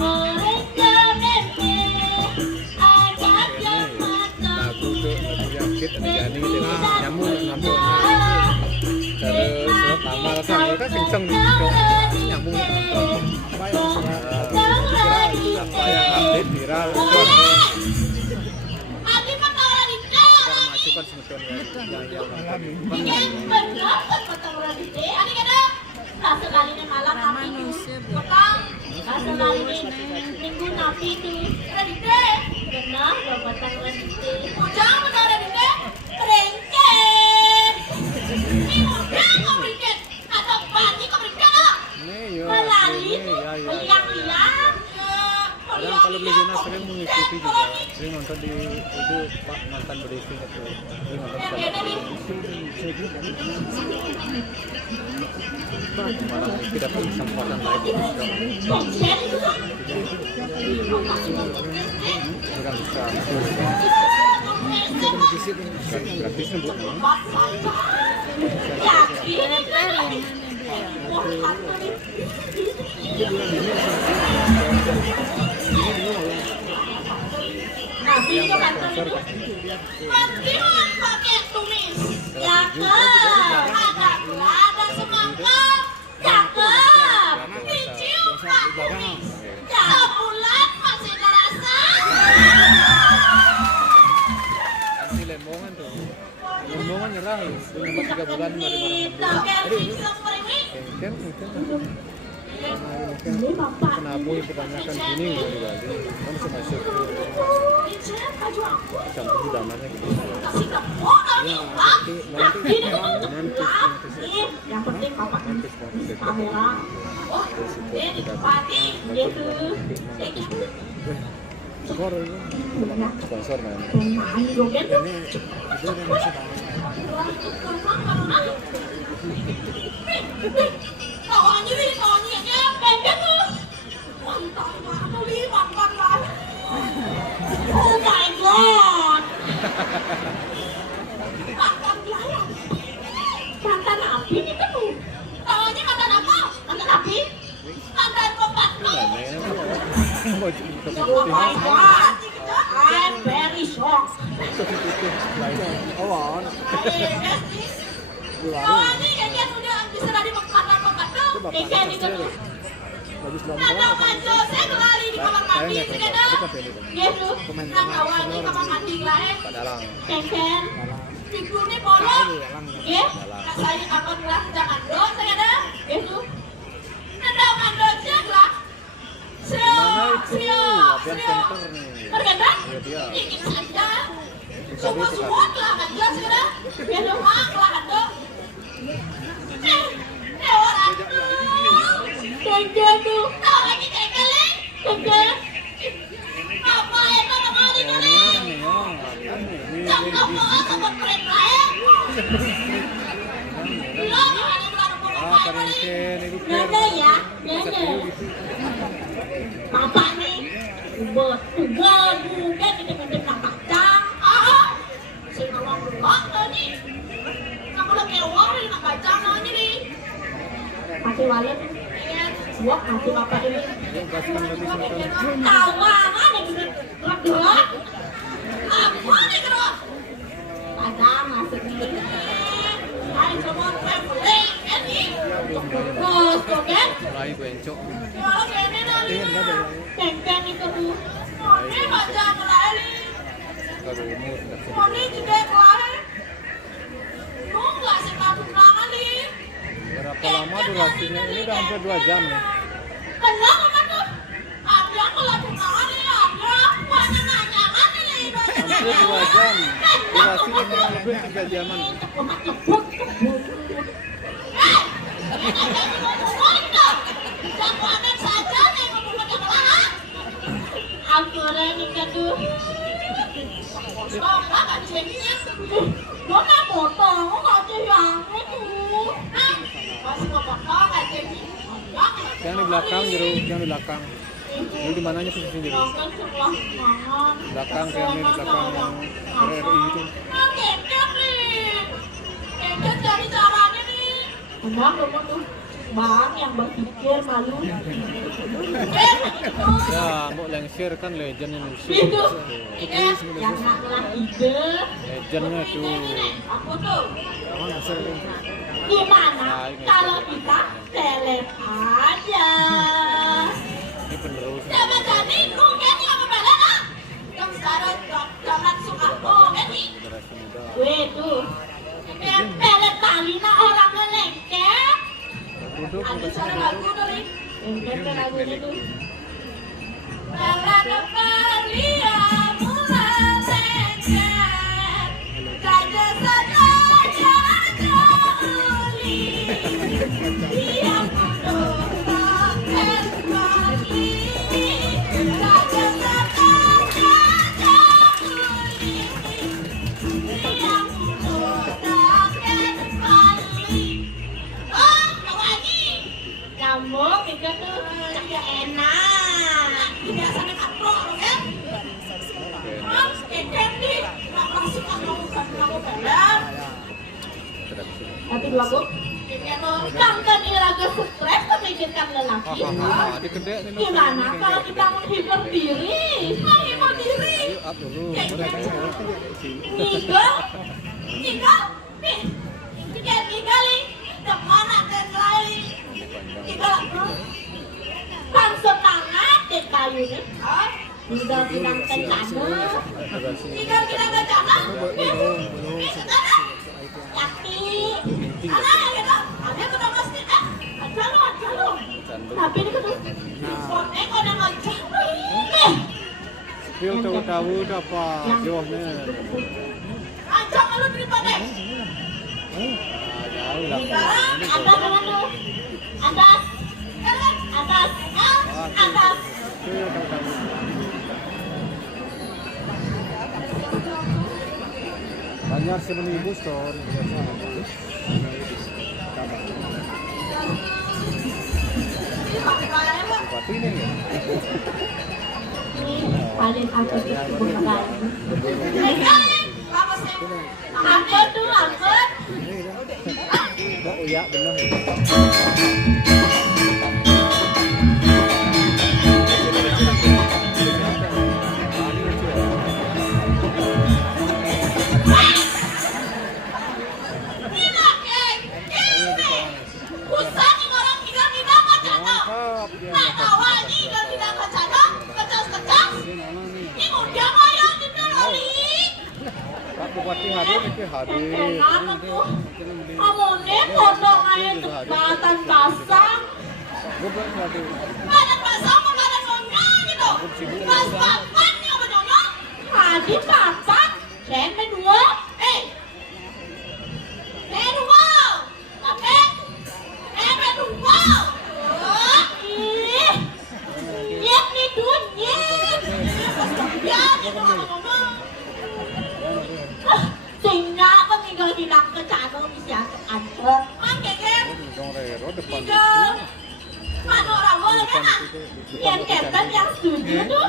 Orange nene, adat yang Lagu bertemu. tuh yakin ada Jani dengan nyamuk ngambuk. Cara surat lama kan mereka kenceng nih nyambung nonton. Yang update viral. Abi patawaran itu. Masukkan sebetulnya yang Yang berdapat patawaran itu. Ani kada. Satu kali ini malam napi itu. Petang. Satu kali ini minggu napi itu. Radite. Benar patawaran itu. Ujang benar radite. Kerengket. Ini ujang kau berikan. Atau pati kau berikan. ini yo. Melali itu. Ya. Liang-liang. Kadang kalau beli dinas sering mengikuti juga, sering nonton di itu Pak mantan briefing itu, sering nonton malam ini dapat kesempatan live bukan bisa gratis nembut Nabi itu kantor Matiwan pakai tumis. Cakep. Ada semangat. Cakep. Dicium Pak tumis. Sebulan masih terasa. nanti lemongan tuh, lemongan nyerah loh, nambah 3 bulan baru Tahu kayak bisa seperti mungkin ini bapak. penabuh kebanyakan gini di Bali kan bisa masuk ke campur damannya gitu. Kasih ke orang nih, Pak. Tapi ini nih, yang penting bapak kamera. Oh, ini dipati gitu. Skor itu sponsor man. Main joget tuh. Kawannya ya, pendek tuh. Mantap banget nih, mantap banget. Oh my god. Mantan pelayan. Mantan api itu tuh. Kawannya mantan apa? Mantan api? Mantan pembantu. Oh my god. I'm very shocked. Kawannya kayaknya sudah bisa dari mantan pembantu. Kayak gitu tuh. Nanda maju, saya kembali di kamar mandi, sekedar gitu. Nang kawannya kamar mandi lain, ken-ken, tidurnya bolong, ya. Rasanya kamar lah jangan dong, sekedar gitu. Nanda maju cek lah, siap, Latihan siap. center nih. Bergerak, Iya, dia. dikit saja. Semua telah aja sudah. Biar doang lah ada. Orang Kengkeng tuh, tahu lagi kengkeng, kengkeng. Apa itu namanya itu nih? Jangan kamu sama mereka ya. Nada ya, nada. Papa nih, buat juga kita nak baca. Saya ngawang baca nih. Kamu lagi awal nih nak baca nanya nih. Masih walet, buat masih apa ini? Tawangan nih, gerak. Apa nih gerak? Ada masuk nih. Ayo coba traveling ini. Terus kan? Mulai bencok. Kalau kayaknya nanti kengkeng itu tuh. Moni baca kelari. Moni juga kelari. Mau nggak sih kabut tangan nih? Berapa lama durasinya? Ini udah hampir 2 jam nih. Kenapa kan tuh? Ada kalau tangan nih ada. Mana nanya kan nih? Hampir 2 jam. Durasi kurang lebih 3 jaman. Jangkauan saja nih ngomong pada kelahan. Akhirnya nih kan tuh. Sekolah kan jadinya. Lo nak potong, lo nggak yang itu. Masih mau potong kan jadi. Yang di belakang jeruk, yang di belakang. Ini di mananya sih sini jeruk? Belakang sebelah kanan. Belakang kayak ini di belakang yang RRI itu. Kengkeng nih. Kengkeng jadi caranya nih. Benar tuh. Bang yang berpikir malu. Ya, mau lengser kan legend Indonesia. Itu. Yang nak ide. Legendnya tuh. Aku tuh. Gimana kalau kita telet aja? Ini penerus. Sama jadi mungkin yang berbeda lah. Yang sekarang jangan suka ini. Generasi muda. Weh tuh. Yang telet tali nak orang ngelengket. Duduk, Ada suara lagu tuh nih. Yang lagu itu. Para Maria mulai lengket. Saja saja uli. Dia mundur tak kembali. Saja saja uli. Dia mundur tak kembali. Oh, lagi. Nyambung itu tuh cakap enak. Biasanya kaprok kan? Mas, keken nih. Nggak masuk kamu benar. Tapi dua kok. Kangen iraga stres memikirkan lelaki. Di kedek nih. Gimana kalau kita menghibur diri? Menghibur diri. Ayo up dulu. Tinggal, nih, tiga nih, kemana dan lari, tinggal, kan semangat deh kayu nih, tinggal bilang kencana, tinggal bilang kencana, nih sekarang, yakin, ada kena pasti, ada lo, tapi ini kan, kok ada macam nih. Feel tahu apa jawabnya. Ajak lu daripada. Jauh lah. Atas kanan lu. Atas. Atas. Atas. Banyak semenibus ton. Bupati ini ya. Paling aku cukup makan. Angkut tuh, angkut. Oh iya benar. Bupati hadir nih hadir. Kamu nih potong aja jembatan pasang. Bupati hadir. Ada pasang, ada songnya gitu. Mas papat nih apa nyonya? Adi papat, sen kedua, kedua, tapi, kedua, ih, lihat nih dunia, ya nih apa nyonya? Tinggal apa tinggal hilang ke channel bisa antar, keken, tinggal. Panorama kan? Yang captain yang setuju tuh.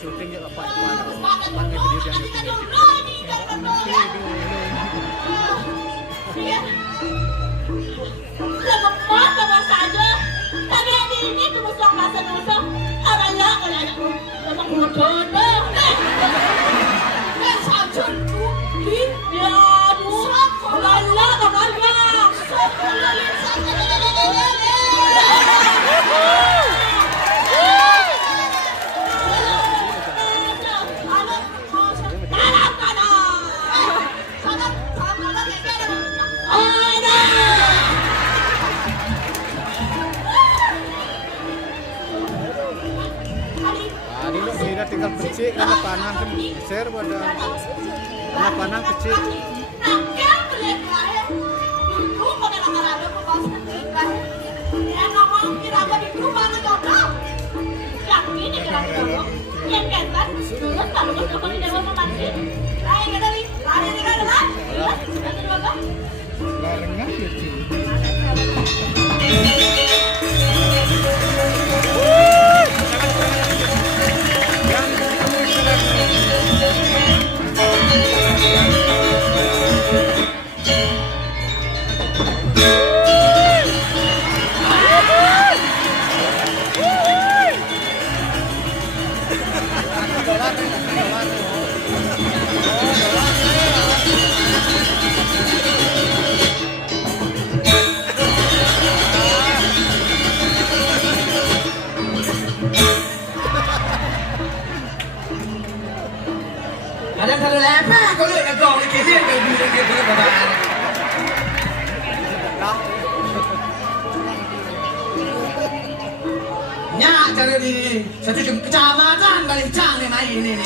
syuting juga Pak. Tinggal kecil karena panang geser pada karena panang kecil. Ada kalau lepas kalau nak kau ni dia pada. Nyak cara ni satu kecamatan balik cang ni main ni.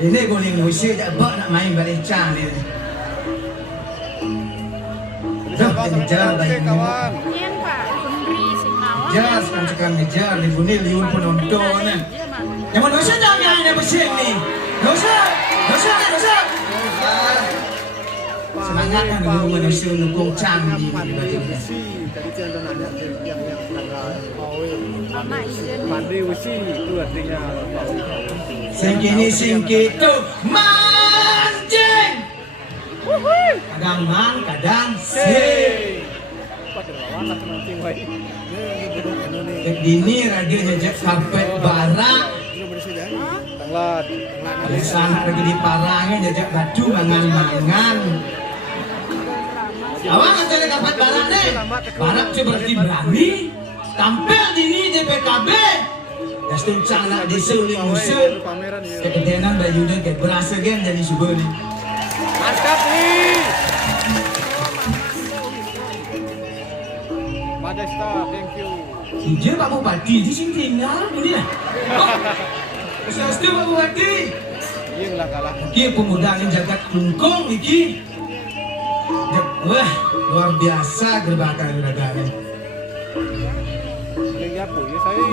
Ini guling usia tak buat nak main balik cang ni. Dah kejar baik kawan. Jas kan sekarang ngejar di bunil liun penonton. Yang mana dosa jangan yang bersih ni. Dosa. Semangat kan guru manusia nukung cang di bagi dia. Tadi jangan ada yang Mandi usi itu artinya tahu. Sing kini sing kitu mancing. Kadang man, kadang sing. Dini lagi jejak karpet barak. Tanglat. Sana lagi di parangnya jejak batu mangan-mangan. Awak ngecek karpet barak deh. Barak seperti berani. Tampil dini di PKB. Dastung cangnak di seluling musuh. Pameran ya. Keketenan bajunya kayak berasa kan jadi subur. Mantap nih. Majesta, thank you. Dia Pak Bupati di sini tinggal dunia. Oh, sesuatu Pak Bupati. Iya lah kalah. Iki pemuda yang jagat kungkung iki. Wah, luar biasa gerbakan gerbakan. Ini apa ya saya?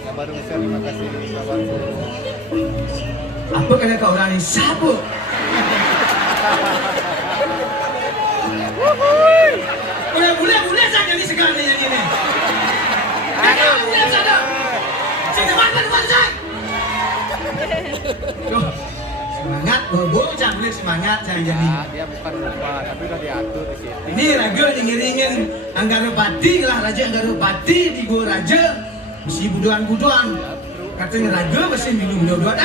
Kabar besar, terima kasih kabar. Apa kena kau orang ini sabuk? Boleh saja ni sekarang ni yang ini. Boleh saja. Saya depan saya. Semangat, bobo jangan semangat jangan jadi. Dia bukan lupa, tapi udah diatur di sini. Ini raga ngiringin Anggarapati lah, Raja Anggarapati di Gua Raja. Mesti buduan-buduan. Katanya raga mesti minum buduan.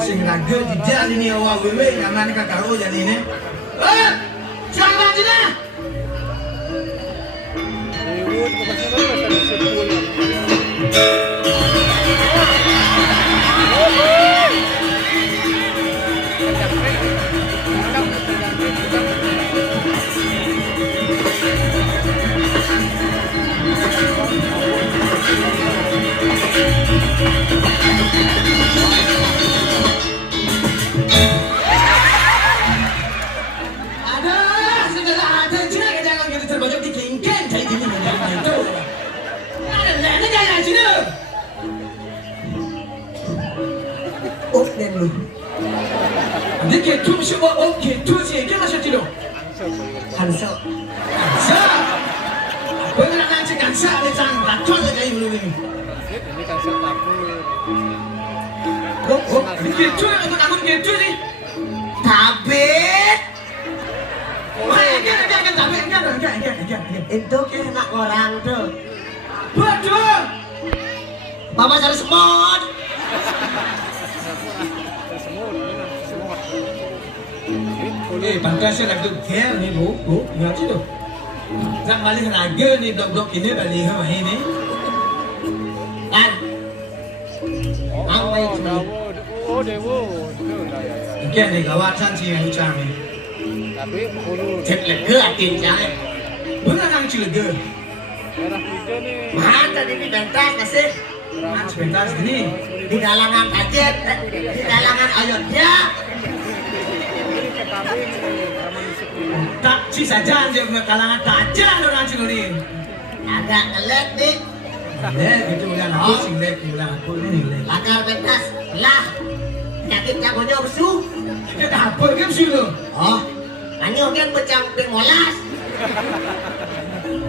Sing raga tidak ini awak wewe yang mana kakak jadi ini. Jangan aja. Ribut, pokoknya ada sepuluh. Dia ketua semua ketua sih, dia masih tidur. Hansa. Benar nak cakap hansa ni jangan racun saja dulu ni. Ini kan set dapur. Ketua untuk kamu ketua ni. Tabit. Jangan tabit, jangan. Itu kena orang tuh. Betul. Mama cari semut. Bangkai saya nak duduk ni bu, ingat tu. Nak balik raga ni blok ini balik apa ini? Kan? Oh, Dewo. Mungkin ni kawasan sih yang ucap ni. Tapi puluh Cek lega atin jangan. Benar kan cik lega? merah hijau nih. Mana tadi bentar kasih Sebentar sini. di dalangan kajet, di dalangan ayodnya. PKB nih, Taman Musik ini. Tak si saja dia punya kalangan tajam orang cik ni. Agak ngelet nih. Gitu ulang aku sing lek ulang aku ni lek. Lakar pentas lah. Penyakit jagonya besu. Kita apa ke sini? Oh, anyo kan macam molas.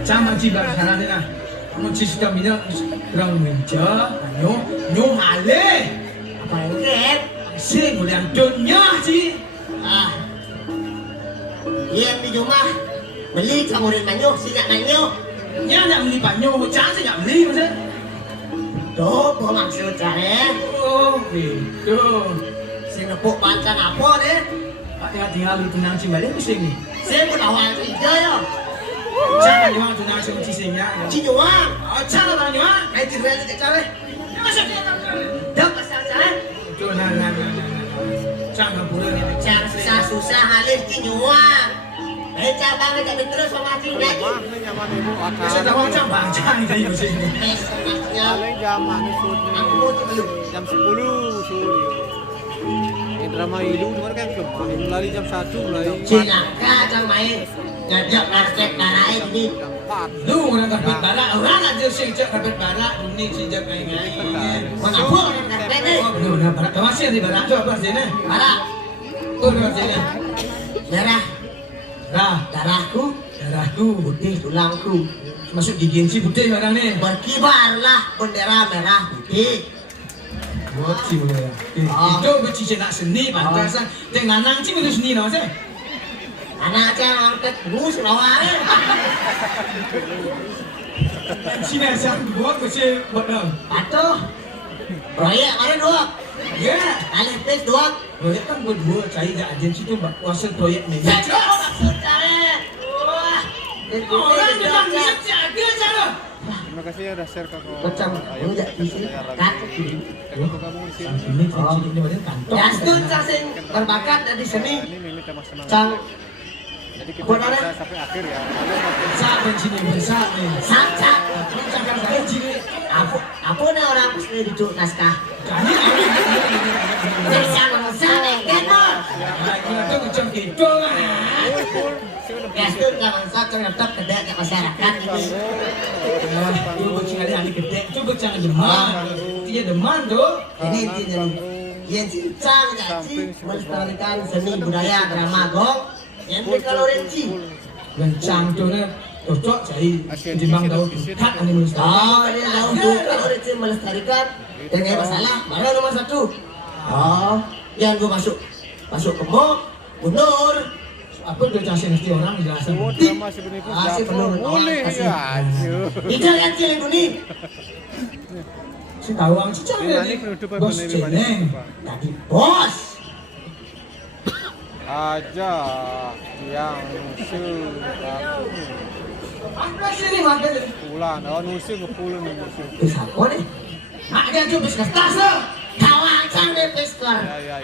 Jangan cik sana ni lah. Kamu cik sudah minyak kurang menca, nyo hale. Apa yang kan? Sing ulang dunia cik. Ah, dia di rumah beli kamurin manyo, sinyak manyo. Nya nak beli panyo, jangan saya nak beli masa. Tuh, gua maksud cari. Oh, itu. Si nepuk pancan apa deh? Pak yang tinggal di tenang cik balik pusing ni. Saya pun awal tiga ya. Jangan di mana tenang cik singnya. Cinyuang. Oh, jangan bang Nya. Ayo tiga aja cari. Masuk. Dah pasal cari. Tu nah. Jangan pura ni. Jangan susah-susah halih cinyuang. Ayo cari banget tapi terus sama cinya. Wah, ini nyaman ibu. Saya tahu macam bang jangan kita ini pusing. Paling jam mana shoot nih? Aku mau coba lu. Jam 10 shoot. Ini drama Ilu kemarin kan Ilu lari jam 1 mulai. Cilaka cang main. Ngajak basket narai ini. Jam 4. Lu orang kapit barak, orang ada sing cak kapit barak, dunia sejak main-main. Mana pun orang kapit ni. Lu dah barak, masih di barak tu apa sini? Barak. Oh, di sini. Merah. darahku, putih tulangku. Masuk gigi si putih orang ni. Berkibarlah bendera merah putih. Moci boleh. Itu bercincin nak seni pantasan. Tengah nang cik itu seni nama saya. Anak jangan angkat bus lawan. Sini saya buat mesti buat dong. Patuh. Proyek mana dua? Ya. Kali tes dua. Proyek kan berdua cari je agensi tu buat kuasa proyek ni. Saya maksud cari. Wah. Orang memang niat jaga cara. Terima kasih ya udah share ke Macam enggak di sini. Kaki. Untuk kamu di sini. Ini kunci ini boleh kantor. Ya stun sing berbakat dari seni. Ini Mimi sama senang. Cang Jadi kita Buat bisa apa? sampai akhir ya. Lalu nanti Besar dan sini besar ni. saca. Cakap saya sini. Apa nih orang mesti dijuk naskah? Kami Bisa kenor. kita tu macam gitu lah. Ya stun jangan saca ngetop kedai ke masyarakat ini. Itu bocing ada ahli gede. Itu bocing demam. Dia demam tu. Jadi intinya nih, yang cincang jadi melestarikan seni budaya drama gong. Yang kalau renci. Lencang tu ni cocok cari timbang tahu tingkat ani mustahil. Oh, dia tahu tuh kalau renci melestarikan. Dengan masalah, baru nomor satu. Oh, yang gue masuk ke mall, mundur. Apa tu cakap nanti orang jelasin. oh, drama sebenarnya pun Masih Jafar belum boleh kasih. ya. aduh. Tidak yang cilik ini. Si tahu orang cicak Ini ni. penutupan Bos penutupan. ceneng. Tadi bos. Aja yang nusul Apa sini mana ni? pulang. Oh nusul ke pulang nih nusul. Bisa apa nih? Mak dia tu bisnes tas tu. Kawasan deh peskor. Ya.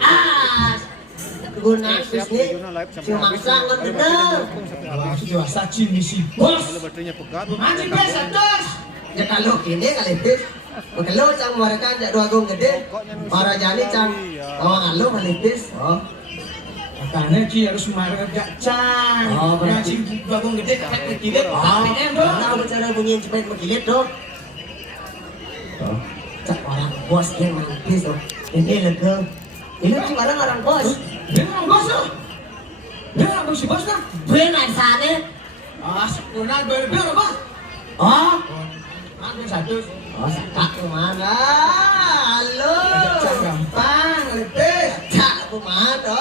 Guna Siap bisnis. Juna live sampai Cuma habis. sangat Kalau benar. baterainya dukung sampai Kalau habis. sudah saci misi bos. Kalau baterainya pegat. Macam biasa terus. Ya kalau ini kali bis. Kalau cang mereka jak dua gong gede. Para jali cang. Awang alu kali bis. Oh. Karena ki harus marah gak cang. Oh, berarti- Ngaji bagong gede kat kiri. Oh, Tak tu. tahu cara bunyi cepet berkilit tuh. Cak orang bos yang mantis tuh. Ini lega. Ini kan barang orang bos. Dia orang bos tu. Dia orang si bos tu. Benar sana. Ah, sempurna berbe orang bos. Oh. Aku satu. Oh, sakak kemana? Halo. Cang gampang, lepes. Cak kemana?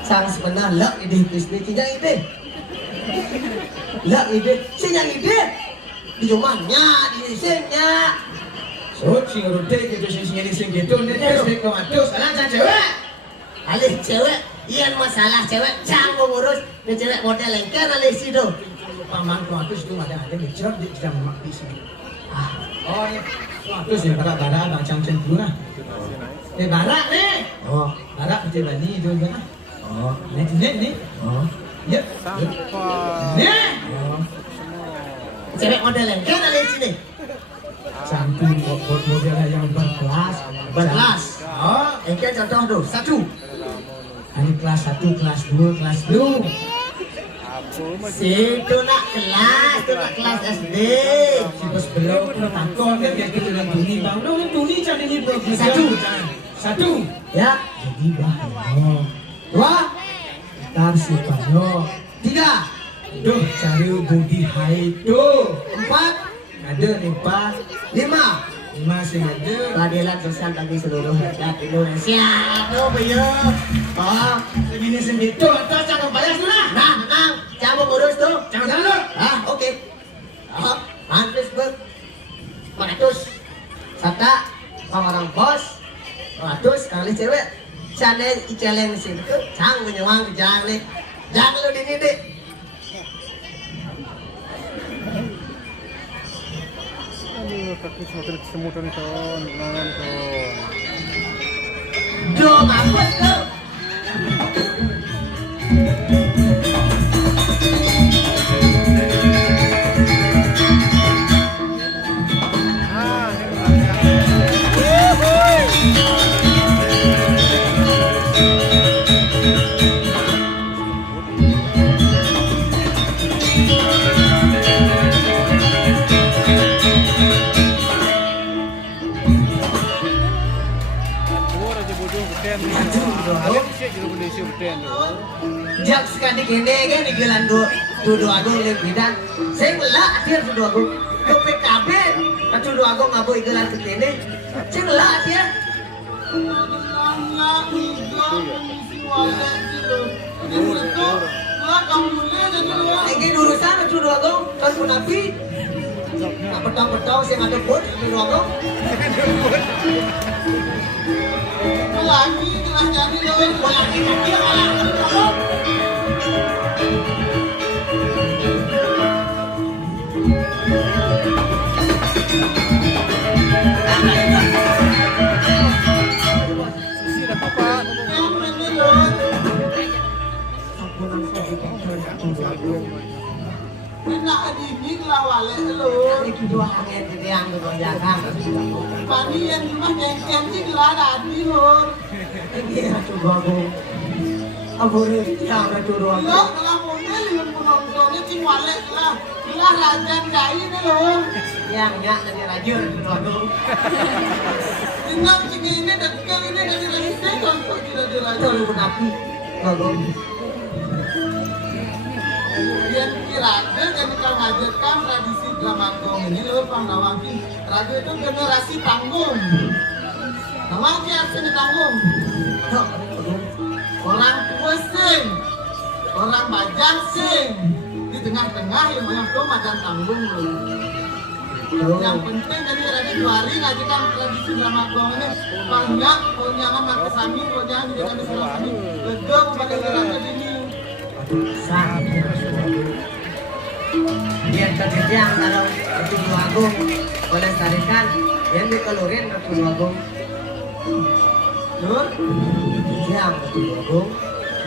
Sang sebenar lek ide bisnis tidak ide. Lek ide, sinyang ide. Di rumahnya, di desainnya. So, si ngerute gitu si nyari sing gitu. Ni dia sing kematus. Alang cang cewek. Alih cewek, iya masalah cewek cang mengurus. Ini cewek model lengkar alih situ. Paman kematus tu ada ngejar dia sedang memakti sini. Oh ya. Kematus ya barak abang cang cang dulu lah. Barak ni. Oh, Barak kita bani tu kan. oh, Ni. oh. Ya. Sampai. Ni. Cewek model lengkar alih sini. Samping model yang berkelas. Berkelas. Oh. Lengkar contoh tuh, satu. Ini kelas 1, kelas 2, kelas 2. Situ nak kelas, tu nak kelas SD. Si bos belum pernah takut kan dia kita dengan tuni bang. Lu tuni cari ni bro. Satu. Ya, Jadi bahaya. dua, Ntar si banyo. tiga, Duh cari budi hai tu. empat, Ada ni pak. lima. 5 sing ada. Keadilan sosial bagi seluruh rakyat Indonesia. Aduh, beliau. Oh, Segini segitu atas jangan bayar sudah. nah, tenang. Jangan mengurus tuh. Jangan dulu. Ah, oke. Ah, Andres ber. 100. Sabta, orang bos. 100 kali cewek. Challenge, challenge sini tuh. Jangan menyewang, jangan nih. Jangan lu dini deh. Aduh, kaki semakin kesemutan ton, nangan ton. Do mampus tuh. Ah, ini Jak sekali kene kan di gelan Tudo Agung yang bidan. Saya ngelak dia Tudo Agung. Ke PKB, Tudo Agung ngabo gelan kene. Saya ngelak dia. Ini urusan Tudo Agung kan punapi. Petang-petang saya ngadep bot Tudo Agung. Lagi telah jadi loh. Lagi dia malah. Nak adini kelawale lo. Itu dua angin yang bergoyang. Pani yang mah yang kelah adi lo. Ini Tudo Agung. Abore yang Tudo Lo Agung. kelah model yang penontonnya cingwale kelah raja kai ni lo. Yang dari raja Tudo Agung. Tinggal cing ini dekat ini dari raja kontok tidak raja. Itu punapi Agung. Yang kira-kira kan kalau ngajarkan tradisi Dramagong ini lo Pandawangi. Raja itu generasi tanggung. Namanya harus ditanggung. Orang tua sing, orang bajang sing. Di tengah-tengah yang banyak tuh makan tanggung lo. Yang penting dari raja juari ngajarkan tradisi Dramagong ini banyak konyangan mati sami, konyangan di dalam sami. Lega kepada raja ini. Biar kejadian kalau Tudo Agung oleh tarikan yang dikeluarin Tudo Agung. Lur, Yang Tudo Agung.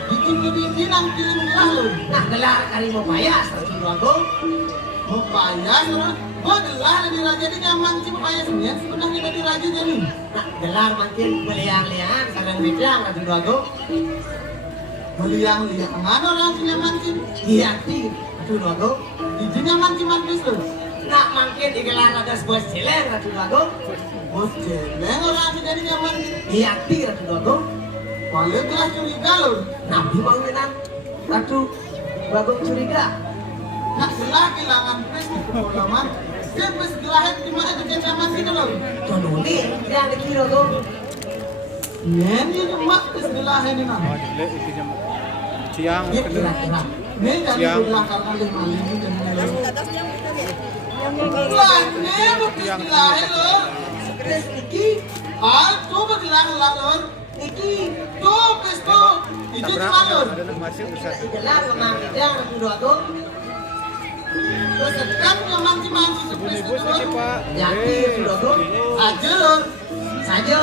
bikin nanti gelah lo. Nah gelar kali mau bayar Tudo Agung. Mau bayar lur. Oh gelah dari raja ini nyaman sih mau bayar sebenarnya sebenarnya dari raja jadi. Nah gelar makin beliang-liangan kadang bidang Tudo Agung. Liang mana orang sih nyaman sih? Hati Tudo Agung. Di nyaman sih mampus lo. Nah makin di gelar ada sebuah celeng Tudo Agung. Bos celeng orang sih jadi nyaman sih. Hati Tudo Agung. Paling gelah curiga lo. Nabi bangunan Tudo Agung curiga. Nak gelah kehilangan pres di kepulauan. Dia pres gelah di mana itu nyaman sih lo. Tonoli yang dikira Agung. Ini cuma pres gelah ini mah. Ciang Ya kira-kira. Ini jadi gelah karena lima ini dan lo. Wah ini pres gelah lo. Terus Niki Ah, coba gelah lo. Niki Tuh, pres tuh. Itu cuma lo. gelar memang bidang Tudo Agung. Terus kan nyaman sih manci sepres itu lo. Hati Tudo Agung. Aja lo. Saja.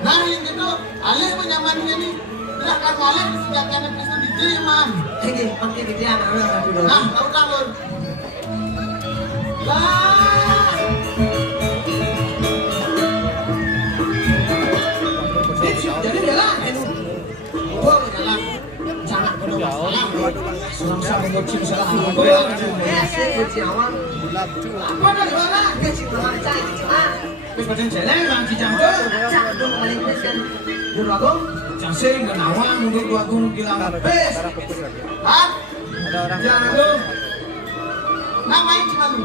Nah yang itu, alih penyaman ini. Silahkan alih disediakan itu di man. Ini makin bidang Tudo Nah, Agung. tahu kan lo? Lah, Jadi gelar itu. Gua gelar. Jangan penuh masalah. Sama-sama kucing salah. Saya kucing awam. Apa dah gelar? Kucing awam cai cuma. Terus macam celeng bang cicang tu. Cak dong paling best kan. Tudo Agung. Cacing dan awam untuk Tudo Agung gila best. ah, Jangan tu. namanya cuma lu.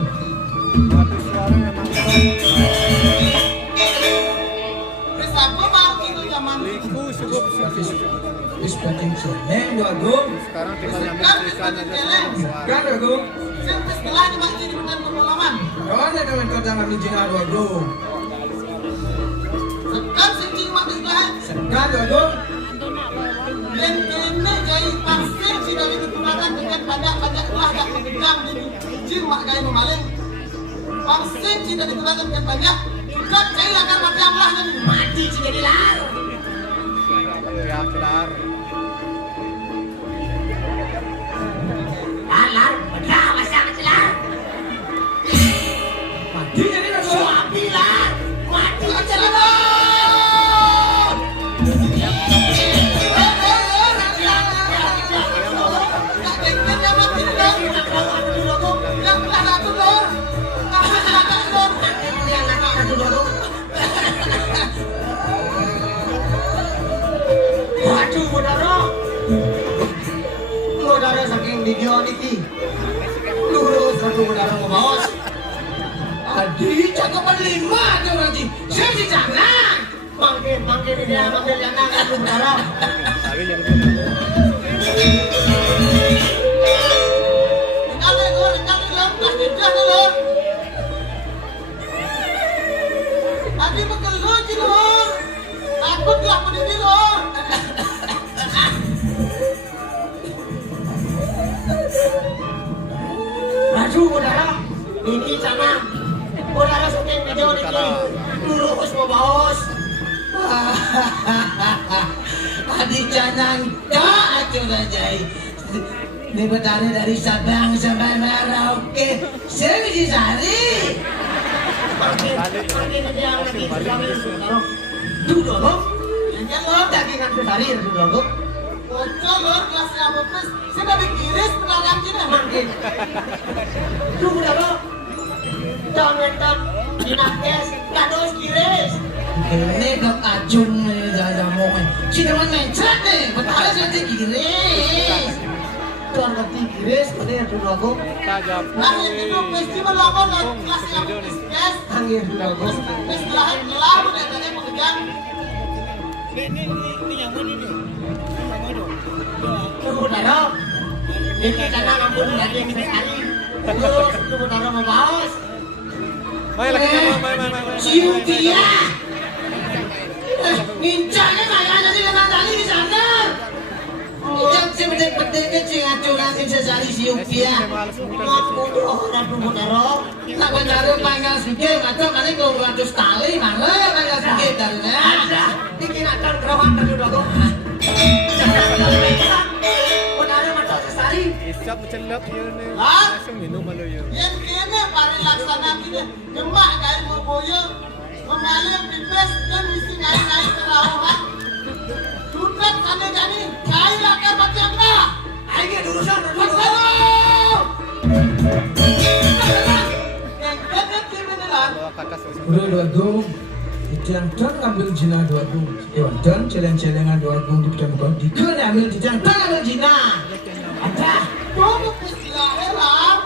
Terus aku mau itu zaman Terus kucing celeng Tudo Agung. Sekarang tinggal nyampe kan tulisannya itu celeng. Kan Tudo Agung. Terus gelah di mana di benar pengalaman. Kau ada dengan kau jangan dijinah Tudo Agung. Sekarang sih mak gelah. Sekarang Tudo Agung. Yang kene jadi pasti sudah digunakan dengan banyak gelah yang pegang di mak gaya memaling. Pasti tidak digunakan dengan banyak. Juga saya akan mati Allah dan Mati sih jadi lar. ya kelar. Lar, bedah masa lar. Mati jadi lar. Suami lar. Mati jadi lar. Waduh, iki. Lurus Ratu Udara Bos. Adi cakupan 5 tuh nanti. Saya di sana. Mangke dia manggil yang Ratu Udara. Adi bekal lo ji lo. Aku telah berdiri lo. Raju Udara, ini sana. Udara syuting video ini. Lurus Bos. Adi canang tak acung rajai. Ini bertani dari Sabang sampai Merauke. Saya di Sari. Duduk lo. Yang lo dagingan Sari duduk lo. Bocor lo kelasnya apa pes. Saya dah dikiris pelarian Cina mungkin. Duduk lo. Jangan mentak. Dinakes. Kados kiris. Ini kok acung nih jajan momen. Cina man mencet nih. Betapa saya dikiris. Tuan ngerti kiris, pada yang dulu aku. Nah yang itu festival lama dan kelas yang bisnis. Tanggir dulu aku. Festival lama dan tadi pekerjaan. Ini yang mana ini? Tunggu darah. Ini karena ampun lagi yang sekali. Tunggu darah mau baus. Main. Cium dia. Ngincangnya kayak ada di kanan tali di sana. Yang penting kecil acuran sesali siupia. Mudah Ratu Udara. Nak benar panggal sikit atau kali 200 tali mana ya panggal sikit darahnya. Ada. Bikin akan kerawat Ratu Udara. Udara macam sesali. Isap mencelap dia ni. Langsung minum malu ya. Yang kena pada laksana kita gemak kali berboya. Memalih pipes dan mesti naik terawang. Sudah sana jadi saya akan pakai apa? Ayo urusan dulu. Yang kena beneran. Udah 2 Dijan ambil jina 2 dan celeng-celengan 2 di bidang bukan dikena ambil dijan ambil jina. Ada. Kamu istilah lah.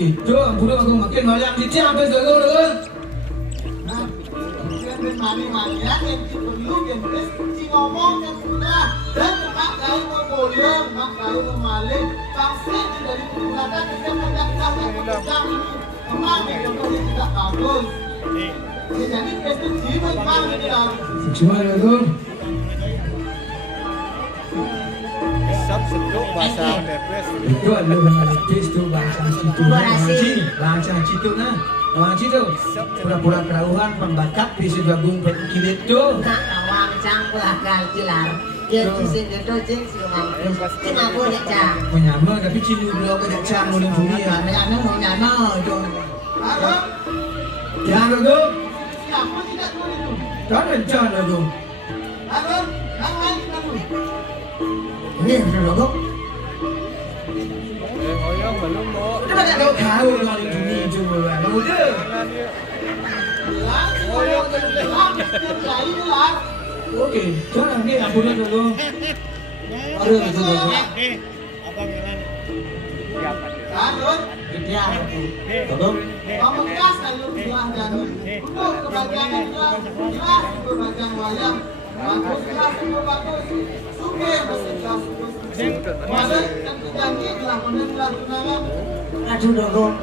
Itu ampun aku makin banyak dijan ambil 2 mani-manian yang perlu yang mesti ngomong yang sudah dan mak kali mau boleh mak kali mau malik pasti dari menggunakan kita mendapat yang memang yang tidak bagus jadi pasti memang tidak cuma itu Isap seduk bahasa tepes. itu adalah tes tu bahasa situ bahasa situ nah Wang Citu, pura-pura kerauhan pembakat bisa gabung kilit tu. Nak awang cang belakang cilar. Dia cisin itu cing siung. Cing aku nak cang. Menyama tapi cini dulu aku dah cang mulai bunyi. Menyama itu. Jangan lagu. Siapa tidak tahu itu? Tak rencana lagu. Ini lagu. Oyong belum mau. Kita tak tahu kau kali bunyi itu. Lagu tu. Oyong belum. Okey, jangan ni ambulan dulu. Ada betul dulu. Abang jalan. Lanjut. Dia. Tolong. Kamu kas lalu bilang jangan. Untuk kebahagiaan jelas kebahagiaan wayang. Bagus kelas bagus. Suke masih kelas. Masuk janji telah mendengar tunangan. Aduh dong.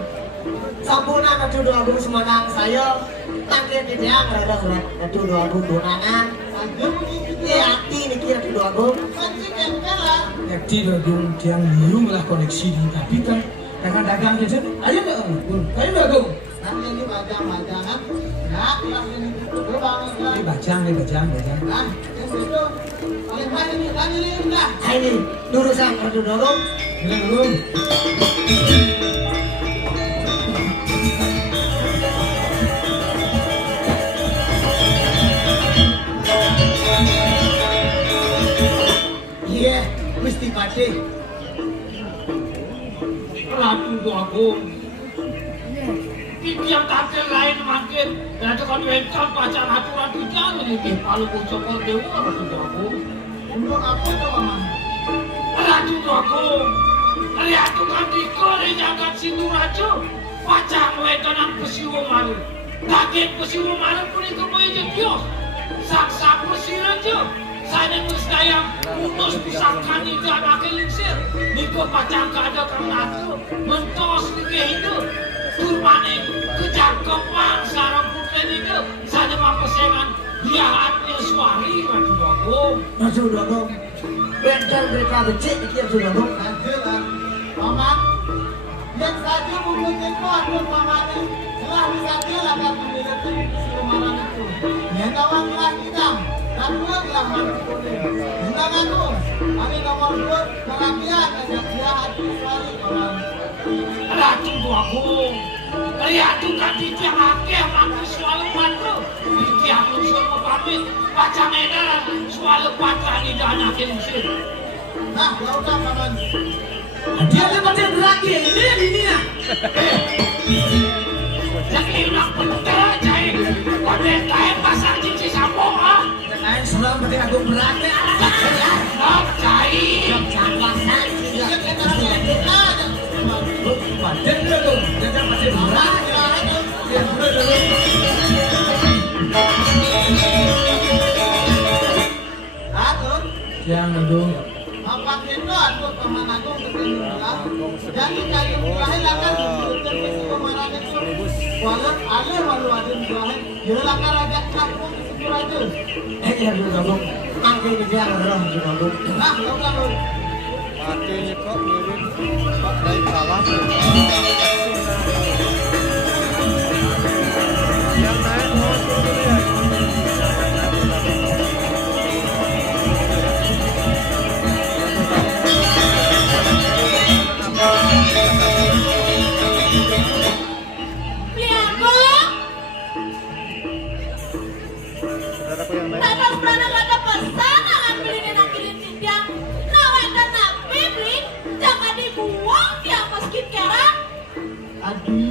Sampuna aduh dong semangat saya. Tangkir di dia ngerah-ngerah. Aduh dong tunangan. Hati ni kira aduh dong. Yakti dong tiang liung lah koneksi di tapi kan dagang saja. Ayo dong. Nanti ini bajang-bajangan. Nah, kelas ini berbang. Ini bajang. Nah, yang itu paling banyak ni tanya ni dah. Ini lurusan aduh dong. Bilang dulu. Iya, mesti pasti. Ratu Agung. Ini yang kakek lain makin. Ada kan wencang pacar aturan tidak ini. Kalau bocor dewa Ratu Agung. Untuk apa tu aman? Ratu Agung. Lihat tukang diko di jagat situ rajo. Pacang wedonan pesiwo malu. Daging pesiwo malu pun itu meja kios. Saksa pesiwo rajo. Saya musdayam umus pusatkan itu anak lingsir. Niko pacang kada kang mentos nike itu. Turmane kejar kepang sarang putih itu. Saya mampesengan dia hati suari maju dogong. Maju dogong. Bentar mereka becek dia sudah dong. Lanjutlah, paman. Yang saja mempunyai kuat pamannya. Setelah saja akan memiliki silumanan itu. Yang kawanlah hitam dan buatlah mati kuning. Bintang agung, hari nomor 2 kerapian ajak dia hati sekali kawan. Ratu Agung, lihat tukang titiang akeh mampu sualu patu. Titiang unsur pamit, pacang edaran sualu patra di dana kingsir. Nah, ya udah paman. Dia lepasin lagi ini ya. Yang hilang penting cai, pada kain pasar cici sampo ah. Kain selang penting aku berani. Nak cai. Badan dulu, jangan masih berani. Atur, Yang itu. apa itu atur paman agung ketinggalan. Jadi kayu mulahin akan disebutkan kemaran itu. Walau alih walau ada mulahin, dia akan raja kampung di situ aja. Ya dulu dong. Angke dia orang dulu. Nah, ya udah lu. Matinya kok mirip Pak Dai kalah. Yang naik mohon turun dulu ya. Saudaraku yang naik. Tapas pernah ada pesanan beliin nakilin titiang. Nawen dan nabi beli, jangan dibuang dia meski kerang. Adi,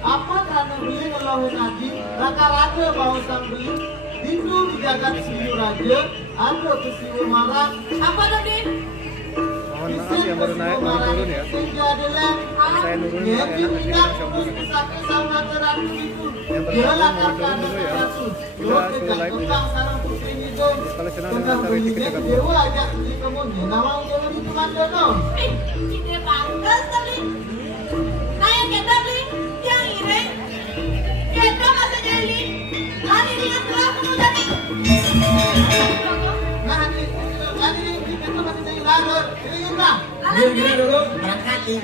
apa karena beli ngelohin Adi? Raka-raka bau sang beli. Itu dijagat siu raja, ada pesiu marah. Apa Dodin? Mohon maaf yang baru naik mohon turun ya. Saya nurunin Ya, enak nanti kita coba. sama teratu itu. Yang Dia pertama lakukan mohon turun dulu ya. teratu. Kita Dia suruh tidak live kembang sarang putri itu. Kalau senang dengan Tengah tarik tiket belinya, jaga dia ajak di kemudian. Nawang jangan itu mandono. Ih, ide bangga sekali. Kayak kita beli, yang ire. Kita masih jadi. Hari dengan telah kemudian nih. Nah, ini kita masih jadi larut. Ini enggak. Gini dulu. Berangkat ya.